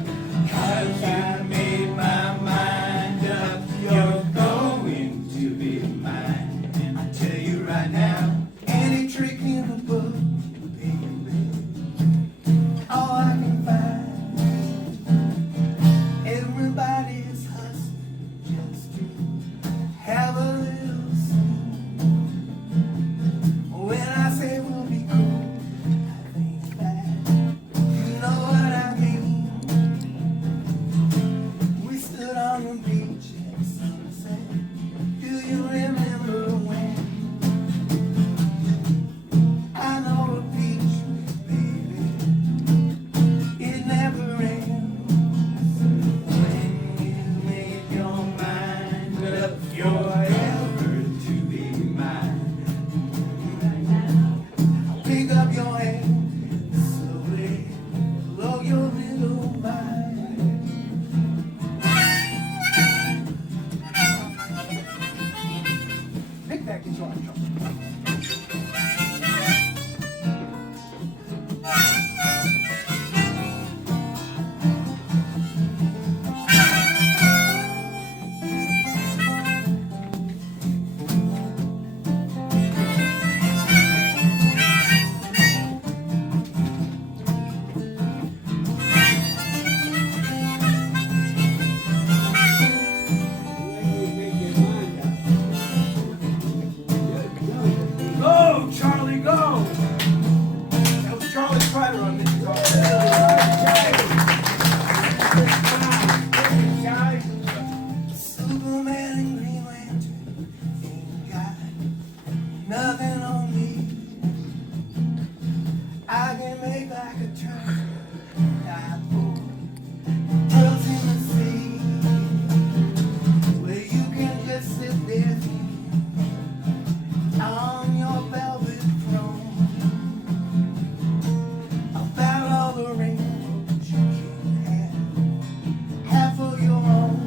'Cause I made my mind up. You're going to be mine. And I tell you right now, any trick in the book, baby, all I can find. Everybody's hustling just to have a little scene. When I say we'll be cool, I think that you know what I mean. We stood on the beach at sunset. Do you remember when? I know a beach, baby, it never ends. When you make your mind up, you're ever to be mine. Pick up your hand, slowly blow your little mind. Pick that guitar, John. Go, Charlie, go! That was Charlie Strider on this guitar. Guys, Superman and Green Lantern ain't got nothing on me. I can make like a turtle, I pull girls in the sea, where you can just sit there on your velvet throne about all the rainbows you can have for your own.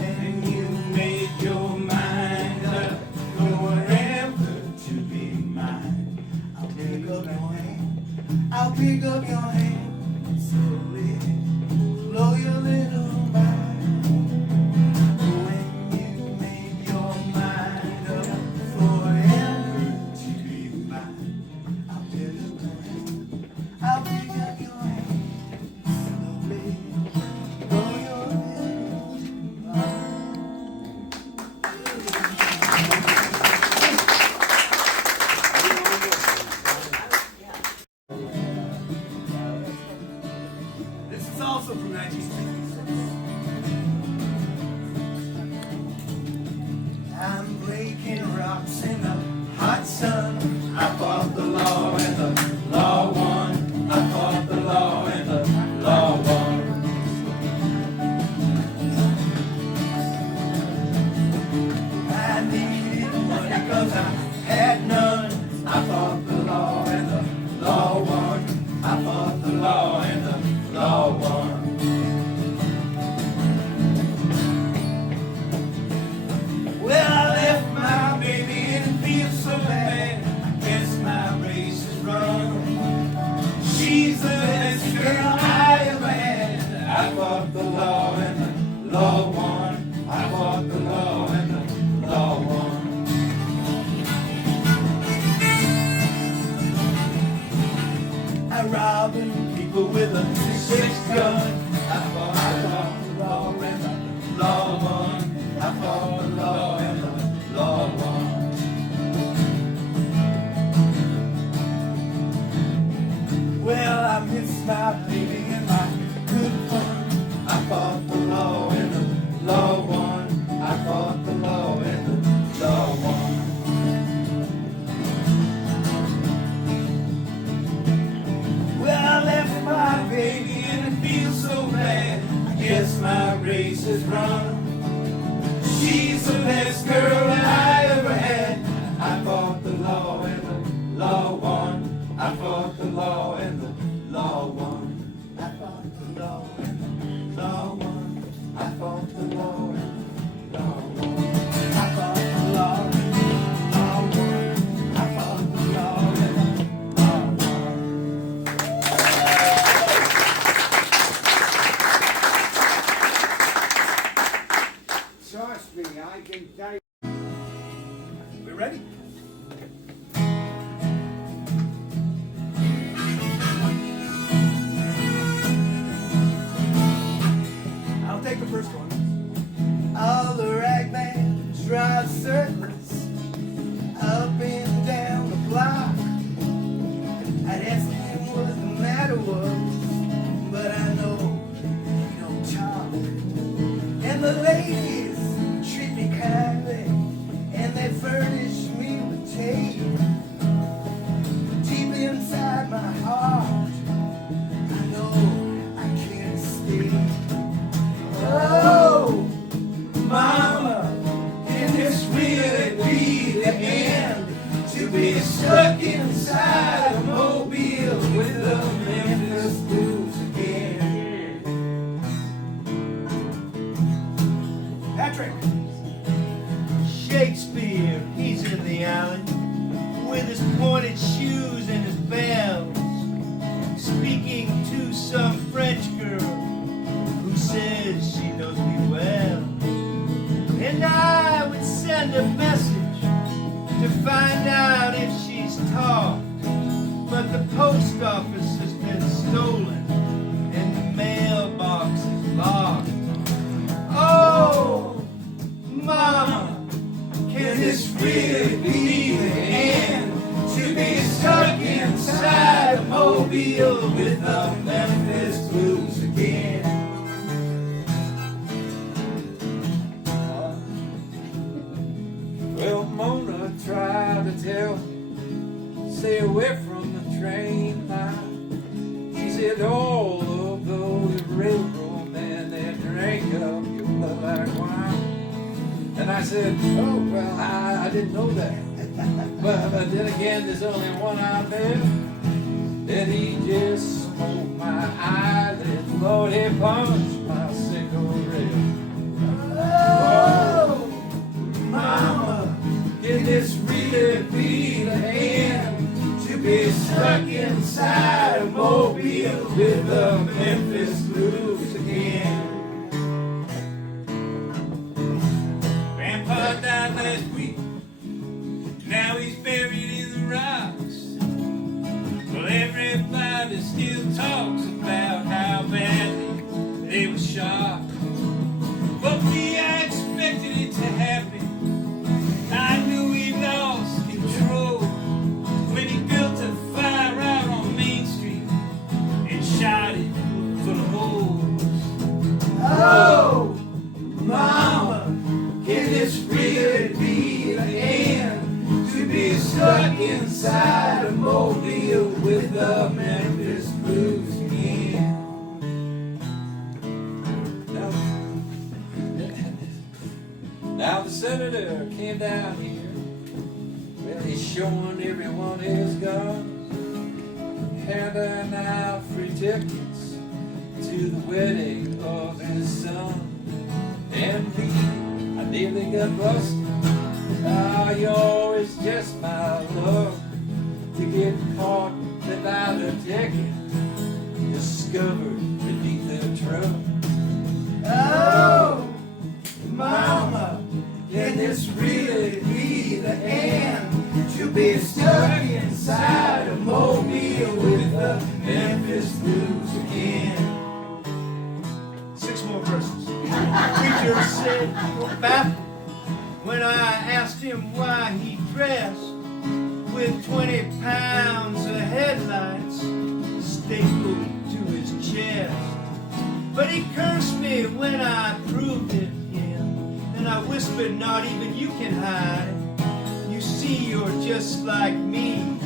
And you made your mind up forever to be mine. I'll pick up your hand, I'll pick up your hand, slowly blow your little mind. When you make your mind up forever to be mine, I'll pick up your hand, I'll pick up your hand, slowly blow your little mind. This is also from 1966. I'm breaking rocks in the hot sun. I fought the law and the law won. I fought the law and the law won. I needed money 'cause I had none. I fought the law and the law won. I fought the law and the law won. Well, I left my baby and it feels so bad. I guess my race is run. She's the best girl I ever had. I fought the law and the law won. I fought the law and the law won. I robbing people with a six gun. I fought the law and the law won. I fought the law and the law won. Well, I miss my baby and my good fun. I fought the law and the law won. I fought the law me, I can tell you. We ready? I'll take the first one. All the ragbands drive circles up and down the block. I'd ask him what the matter was, but I know he don't talk. And the ladies treat me kindly, and they furnish me with tape. Deep inside my heart, I know I can't stay. Oh, mama, can this really be the end? To be stuck inside a mobile with the Memphis blues again. Patrick. Shakespeare, he's in the alley with his pointed shoes and his bells, speaking to some French girl who says she knows me well. And I would send a message to find out if she's talked, but the post office has been stolen and the mailbox is locked. Oh, Mama, Can this really be the end? To be stuck inside a mobile with the Memphis blues again. Well, Mona tried to tell me, stay away from the train line. She said all of those railroad men, they drank up your blood like wine. And I said, oh, well, I didn't know that. But then again, there's only one out there that he just smoked my eyelids. Lord, he punched my cigarette. Oh, mama, can this really be the end? To be stuck inside a mobile with the Memphis blues again. Grandpa died last week. Now he's buried in the rocks. Well, everybody still talks about how badly they were shot. But me, I expected it to happen. I knew he lost control when he built a fire out on Main Street and shot it full of holes. Oh, mama, can this really be the end? To be stuck inside a mobile with the Memphis blues again. Now the senator came down here. Well, he's showing everyone his guns, handing out free tickets to the wedding of his son. And me, I nearly got busted. Ah, you're always just my luck to get caught without a ticket, discovered beneath a truck. Oh, mama, can this really be the end? To be stuck inside a mobile with the Memphis blues again. 6 more verses. Preacher said, baffled when I asked him why he dressed with 20 pounds of headlights stapled to his chest. But he cursed me when I proved it him, and I whispered, not even you can hide. You see, you're just like me.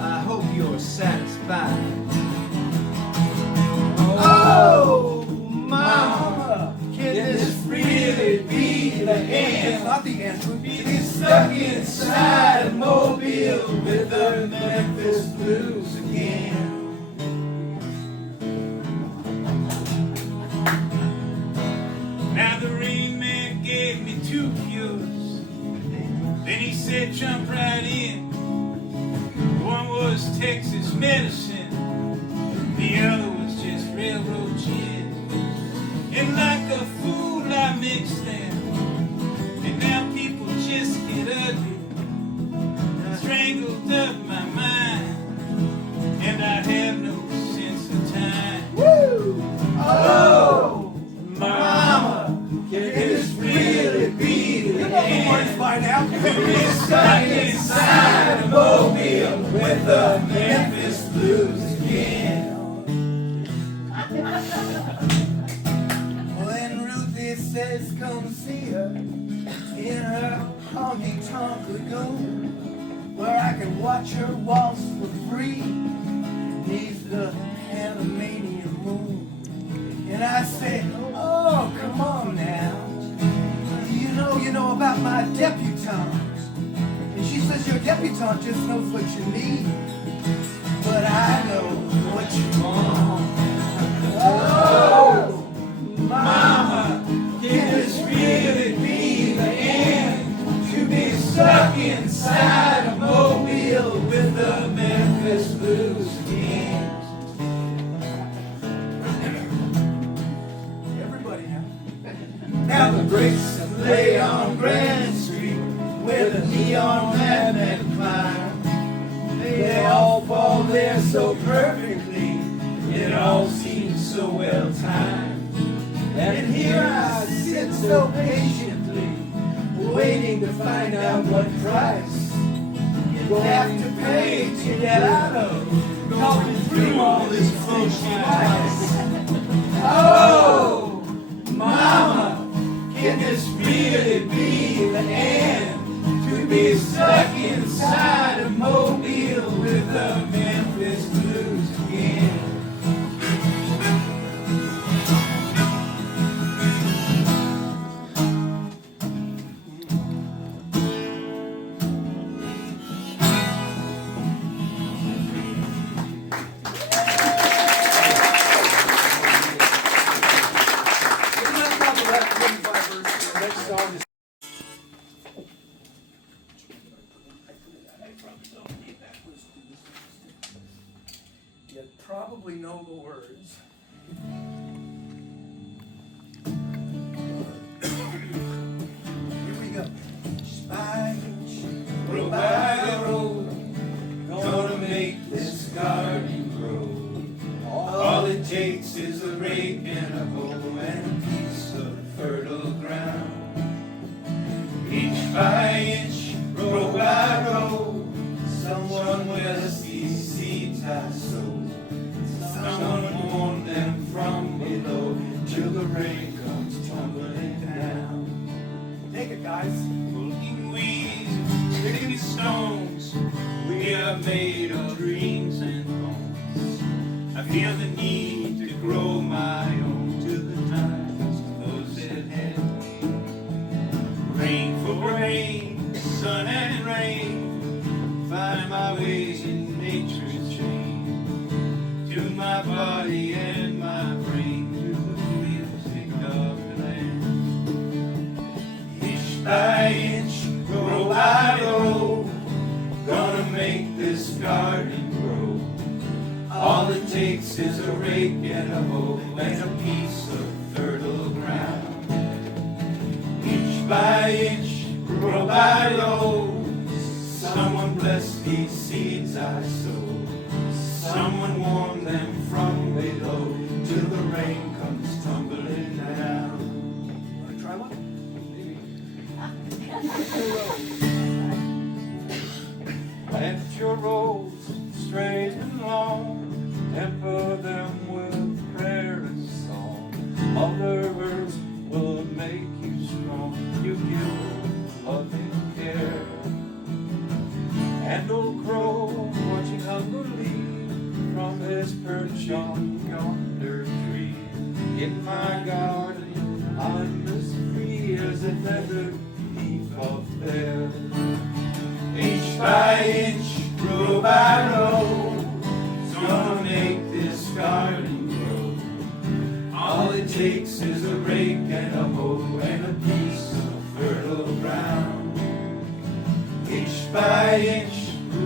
I hope you're satisfied. Oh, mama, can this really be the end? Not the end. To be stuck inside a mobile with the Memphis blues again. Now the Rain Man gave me 2 cures. Then he said jump right in. One was Texas medicine, the other was just railroad gin. And like a fool I mixed them, right now. Stuck inside a mobile with the Memphis blues again. When Ruthie says come see her in her honky-tonk lagoon, where I can watch her waltz for free neath the Panamanian moon. And I say, oh, come on now. You know about my debutante. And she says your debutante just knows what you need. But I know what you want. Oh, mama, can this really be the end? To be stuck inside a mobile with the Memphis blues again. Everybody now. Now the bricks lay on Grand Street where the neon madmen climb. They all fall there so perfectly. It all seems so well timed. And here I sit so patiently, waiting to find out what price you have to pay to get out of going through all this bullshit twice. Oh, mama, can this really be the end? To be stuck inside a mobile with the Memphis blues again. You probably know the words. Here we go. By inch, row by row, gonna make this garden grow. All it takes is a rake and a hoe and a piece of fertile ground. Inch by inch, row by row, someone will these seeds I sow. Someone warn them from below till the rain comes tumbling down. Take it, guys. Pulling weeds, picking stones, we are made of dreams and bones. I feel the need to grow my own to the times close at hand. Rain for rain, sun and rain, find my ways in nature's chain. To my body and my brain, to the music of the land. Inch by inch, row by row, gonna make this garden grow. All it takes is a rake and a hoe and a piece of fertile ground. Inch by inch, row by row, someone bless these seeds I sow. Someone warm them from below till the rain comes tumbling down. Want to try one? Plant your rows straight and long, temper them with prayer and song. Mother Earth will make you strong. You give loving care. And old crow watching hungrily from his perch on yonder tree. In my garden I'm as free as a feathered leaf up there. Inch by inch, row by row, gonna make this garden grow. All it takes is a rake and a hoe and a piece of fertile ground. Inch by inch,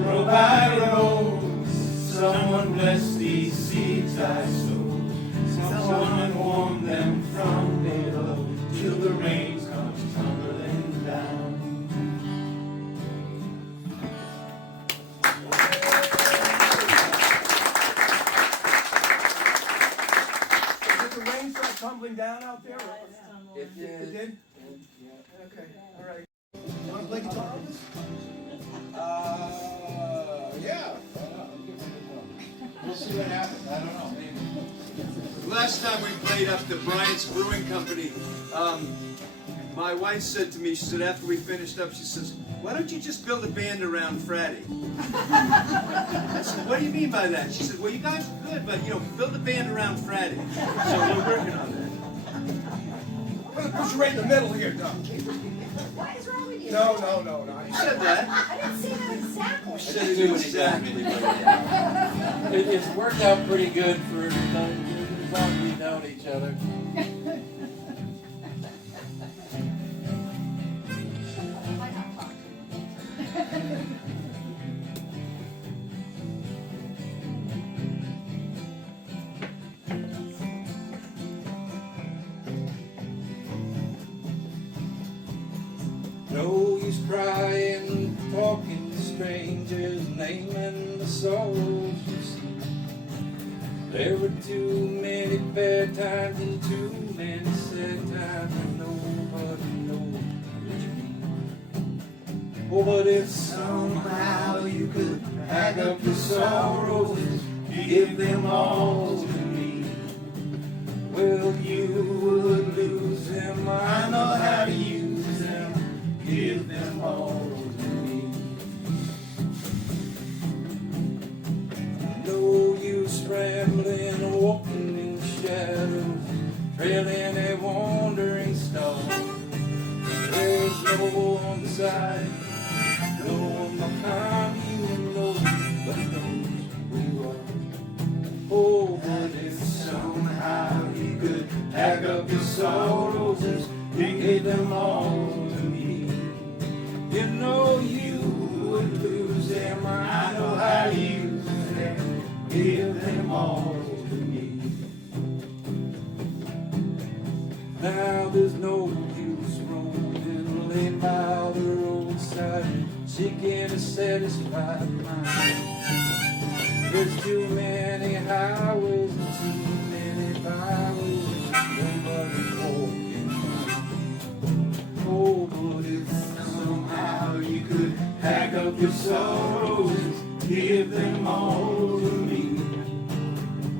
row by row, someone bless these seeds I sow. Someone warm them from below till the rain comes tumbling down. Did the rain start tumbling down out there? Yeah, it's tumbling. It did? Okay, all right. You wanna play guitar on this? Yeah. Why not? I'll give it a go. We'll see what happens. I don't know, maybe. Last time we played up the Bryant's Brewing Company, my wife said to me, she said after we finished up, she says, why don't you just build a band around Friday? I said, what do you mean by that? She said, well, you guys are good, but, you know, build a band around Friday. So we're working on that. I'm gonna push you right in the middle here, Doc. What is wrong with you? No. You said that. I didn't say that exactly. You said it exactly. It's worked out pretty good for as long as we've known each other. Why not talk? No use crying, talking to strangers, naming the sorrows you see. There were too many bad times and too many sad times, and nobody knows what you mean. Oh, but if somehow you could pack up your sorrows and give them all to me, well, you would lose them. I know how to use them. Give them all to me. No use rambling, walking in shadows, trailing a wandering star. There's no one beside, no one behind you knows, but knows who you are. Oh, but if somehow you could pack up your sorrows and give them all to me, you know you would lose them. I know how to use them. Give them all to me. Now there's no use roaming, laying by the roadside, seeking a satisfied mind. There's too many highways and too many byways, nobody's walking. Oh, but if somehow you could pack up your sorrows and give them all to me,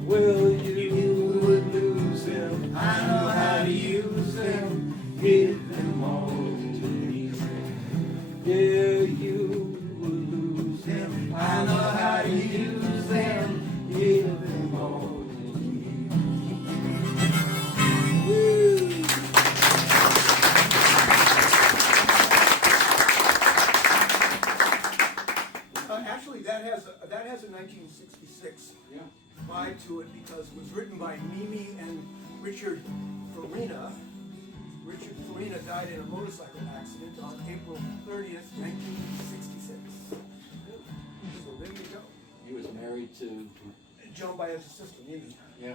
well, you would lose them. I know how to use them. Give them all to me. Yeah, you would lose them. I know how to use them. Give them all to me. Woo. Actually, that has a 1966 vibe to it because it was written by Mimi and Richard Farina. Richard Farina died in a motorcycle accident on April 30th, 1966. So there you go. He was married to, Joan Baez's sister, Mimi. yeah.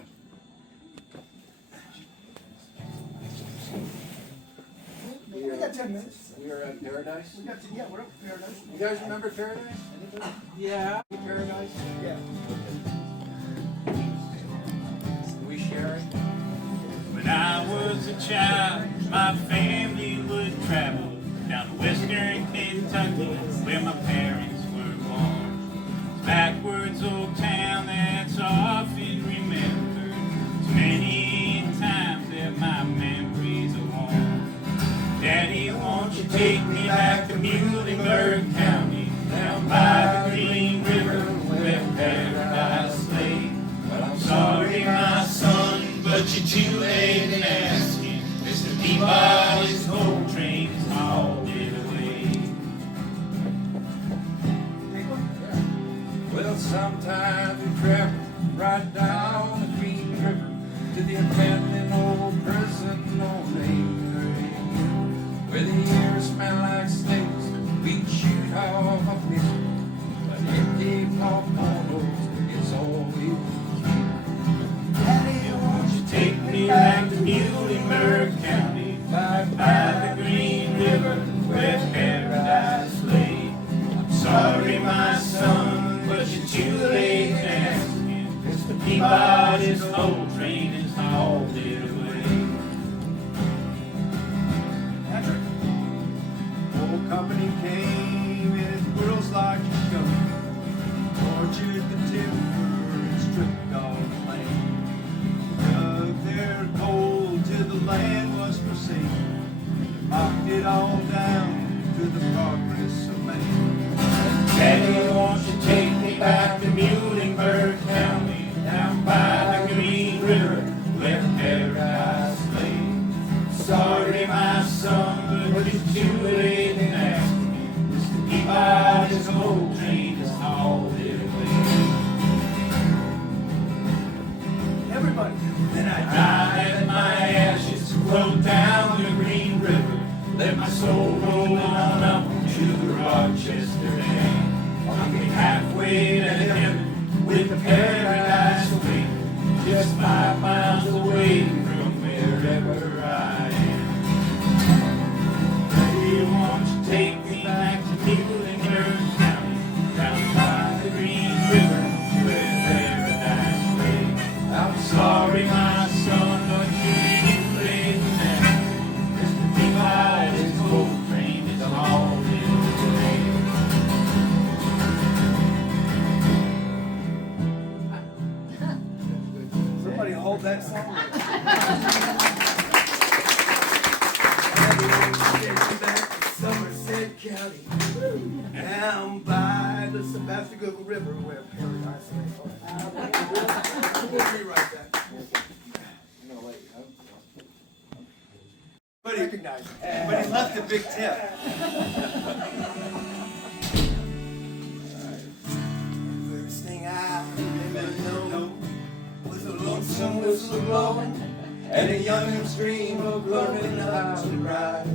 We got 10 minutes. We are at Paradise. We got to, yeah, we're up to Paradise. You guys remember Paradise? Anybody? Yeah. Paradise? Yeah. Can we share it? When I was a child, my family would travel down to western Kentucky, where my parents were born. It's backwards old town that's often remembered. Too many times that my memories are worn. Daddy, won't you take me back to Muhlenberg County, down by the Green River, where paradise lay? Well, I'm sorry, my son, but you're too late in asking. Mr. Peabody's coal train is hauled it away. Well, sometimes we travel right down the Green River to the abandoned old prison on Main, where the air smell like snakes. We'd shoot off a pistol, but empty pop bottles is all we would keep. Daddy, won't you Take me back to Muhlenberg County, back by the Green River, where paradise lay. I'm sorry, my son, but you're too late in asking. Mr. Peabody's coal train is hauled it away. Patrick. Oh, come company came and squirrels like a goat, tortured the timber and stripped all the land, dug their coal till the land was forsaken, mocked it all down to the progress of man. Daddy, won't you take me back to Muhlenberg County, down by the Green River, where paradise lay? Sorry, my son, but it's too late in asking me. This Peabody's old train is hauled it away. Everybody. Then I died and my ashes flowed down the Green River. Let my soul roll on up to the Rochester Dam. I'll be halfway to heaven with the paradise away, just 5 miles away from wherever I am. Daddy, won't you take me back to Muhlenberg County, down by the Green River, where paradise lay? I'm sorry, my son, but you're too late now. Mr. Peabody's old train is all in today. Somebody hold that song. Somerset County, down by the Sebastopol River where paradise lay. We'll rewrite that. But Recognize it. he left a big tip. First thing I remember knowing was a lonesome whistle blowing and a youngin's dream of learning how to ride.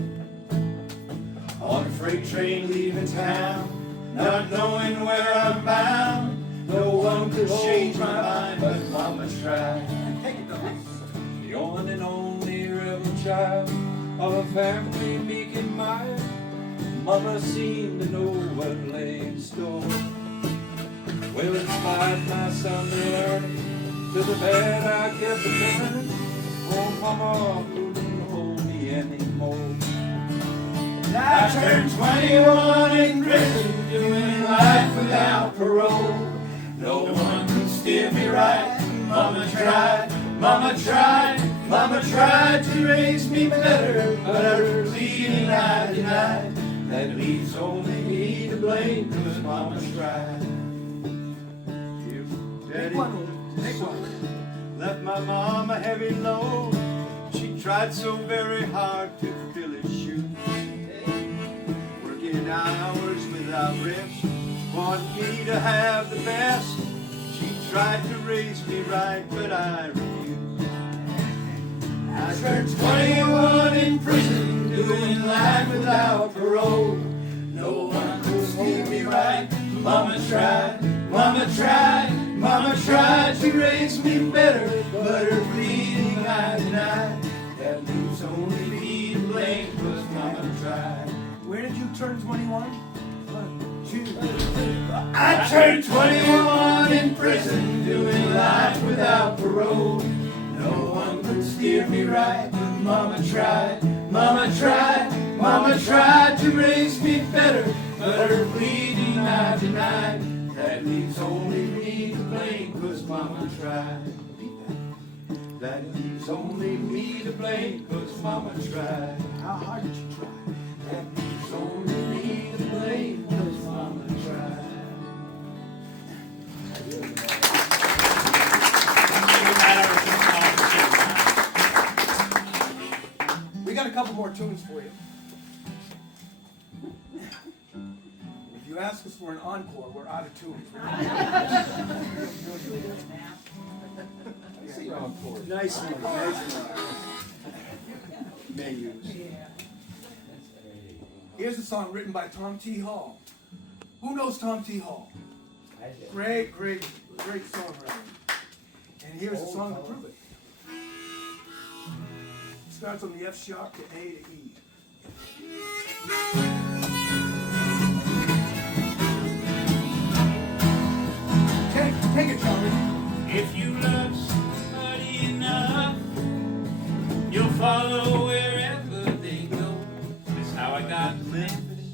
On a freight train leaving town, not knowing where I'm bound. No one could change my mind, but Mama tried. The one and only rebel child of a family meek and mild, Mama seemed to know what lay in store. Well, in spite my Sunday learning, to the bed I kept returning. Oh, Mama couldn't hold me anymore. I turned 21 in prison, doing life without parole. No one could steer me right. Mama tried, Mama tried, Mama tried to raise me better, but her pleading I denied. That leaves only me to blame, 'cause Mama tried. Daddy left my mom a heavy load. She tried so very hard to fill his shoes, working hours without rest, wanted me to have the best. She tried to raise me right, but I refused. I turned 21 in prison, doing life without parole. No one could steer me right. Mama tried, Mama tried, Mama tried to raise me better, but her pleading I denied. That leaves only me to blame, 'cause Mama tried. Where did you turn 21? I turned 21 in prison, doing life without parole. No one could steer me right, but Mama tried, Mama tried, Mama tried to raise me better, but her pleading I denied. That leaves only me to blame, 'cause Mama tried. That leaves only me to blame, 'cause Mama tried. How hard did you try? That leaves only me to blame, 'cause Mama tried. We got a couple more tunes for you. If you ask us for an encore, we're out of tunes. Nice one, nice one. Menus. Here's a song written by Tom T. Hall. Who knows Tom T. Hall? Great songwriter. And here's a song to prove it. It starts on the F sharp to A to E. Take it, Charlie. If you love somebody enough, you'll follow wherever they go. That's how I got to Memphis.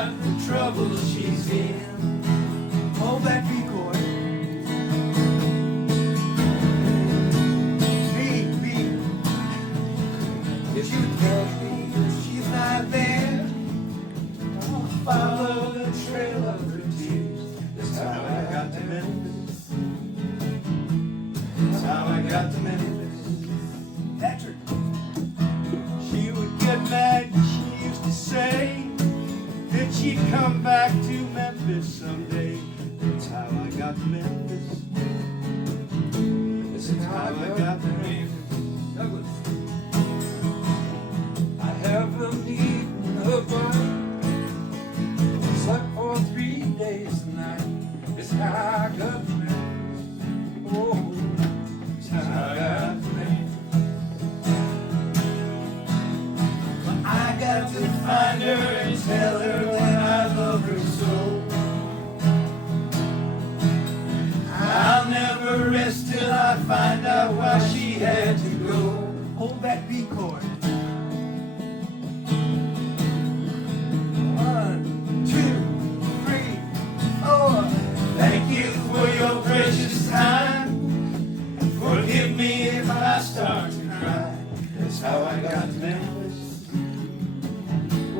about the trouble she's in. Hold that B chord. B. If you tell me If she's not there, I'll follow the trail of her tears. That's how I got to Memphis. That's how I got to Memphis. Patrick. She would get mad, she used to say that she'd come back to Memphis someday. That's how I got to Memphis. That's how I got to Memphis. Douglas, I haven't eaten a bite, slept for 3 days tonight. It's how I got to Memphis. Oh, it's how I got to Memphis. I got to find her and tell her that I love her so. I'll never rest till I find out why she had to go. Hold that B chord. 1, 2, 3, 4. Thank you for your precious time. Forgive me if I start to cry. That's how I got to Memphis.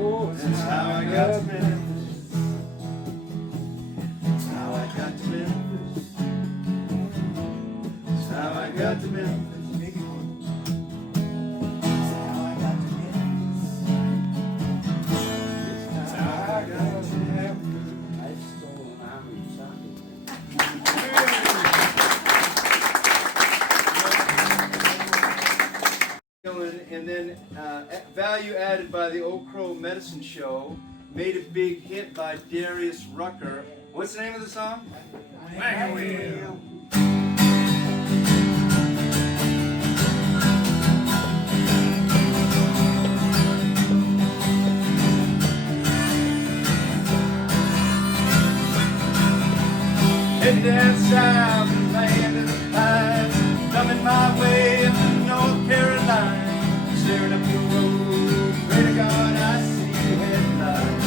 Oh, That's how I got to Memphis. That's how I got to Memphis. That's how I got to Memphis. Big chord. That's how I got to Memphis. it's how I got to Memphis. I stole an Irish soccer. And then value added by the Old Crow Medicine Show, made a big hit by Darius Rucker. What's the name of the song? Wagon wheel. Heading down south and land of the pines, coming my way up to North Carolina, staring up the road, pray to God I see headlights.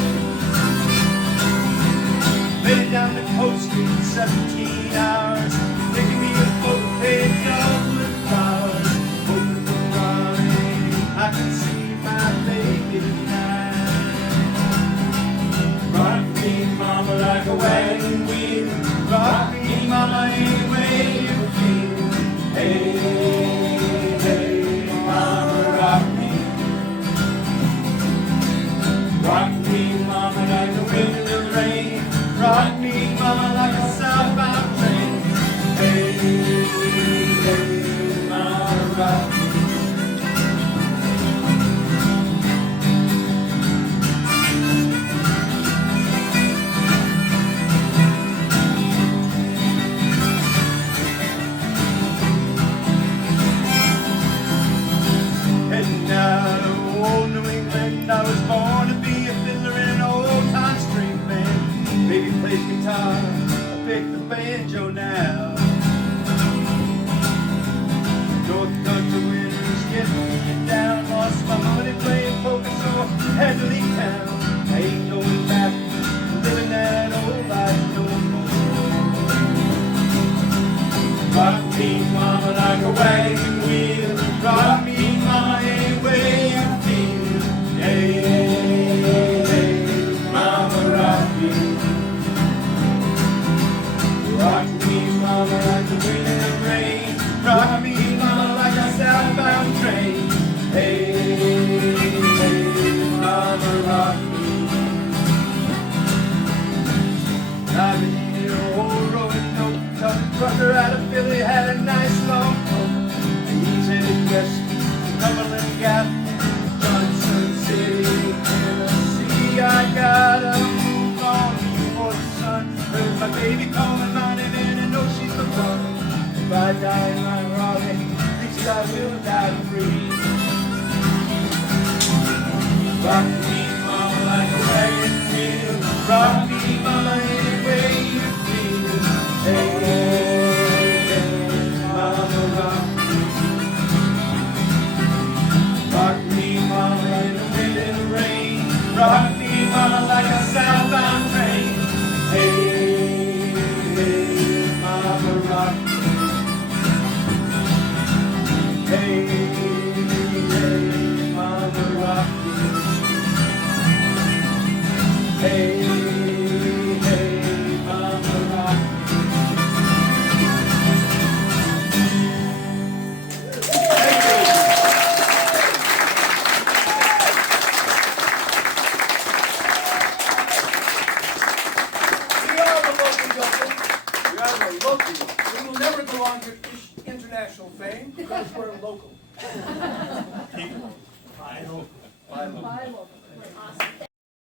Made it down the coast in 17 hours, taking me a boat paved all with flowers. Hoping for Raleigh, I can see my baby tonight. Rock me, mama, like a wagon wheel. Rock me, mama, any way you feel. Hey, hey, mama, rock me. Rock me, mama, like the wind in the rain. Rock me, mama, like a southbound train. Hey, hey, mama, rock me. Heading out of old New England, I was born to be a fiddler in an old-time string band. Baby plays guitar, I pick the banjo now. North country winters getting me down. Lost my money playing poker, so had to leave town. I ain't going back to living that old life no more. Rock me, mama, like a wagon wheel. Rock me, mama, any way you feel. Hey, hey, mama, rock me. Rock me, mama, like the wind and the rain. Rock me, mama, like a southbound train. Hey, hey, mama, rock me. I've been in an old rolling note, tough trucker out of Philly, had a nice long coat. He's headed west to Cumberland Gap, Johnson City, Tennessee. I gotta move on before the sun. Heard my baby calling my name and I know she's the one. If I die in my Raleigh, at least I will die free. Rock me, mama, like a wagon wheel. Rock me, mama, any way you feel. Hey, hey, hey, mama, rock me. Rock me, mama, in the wind and the rain. Rock me, mama, like a sound. guys were local. Keep it. I know. Bye, Lou. Bye, local.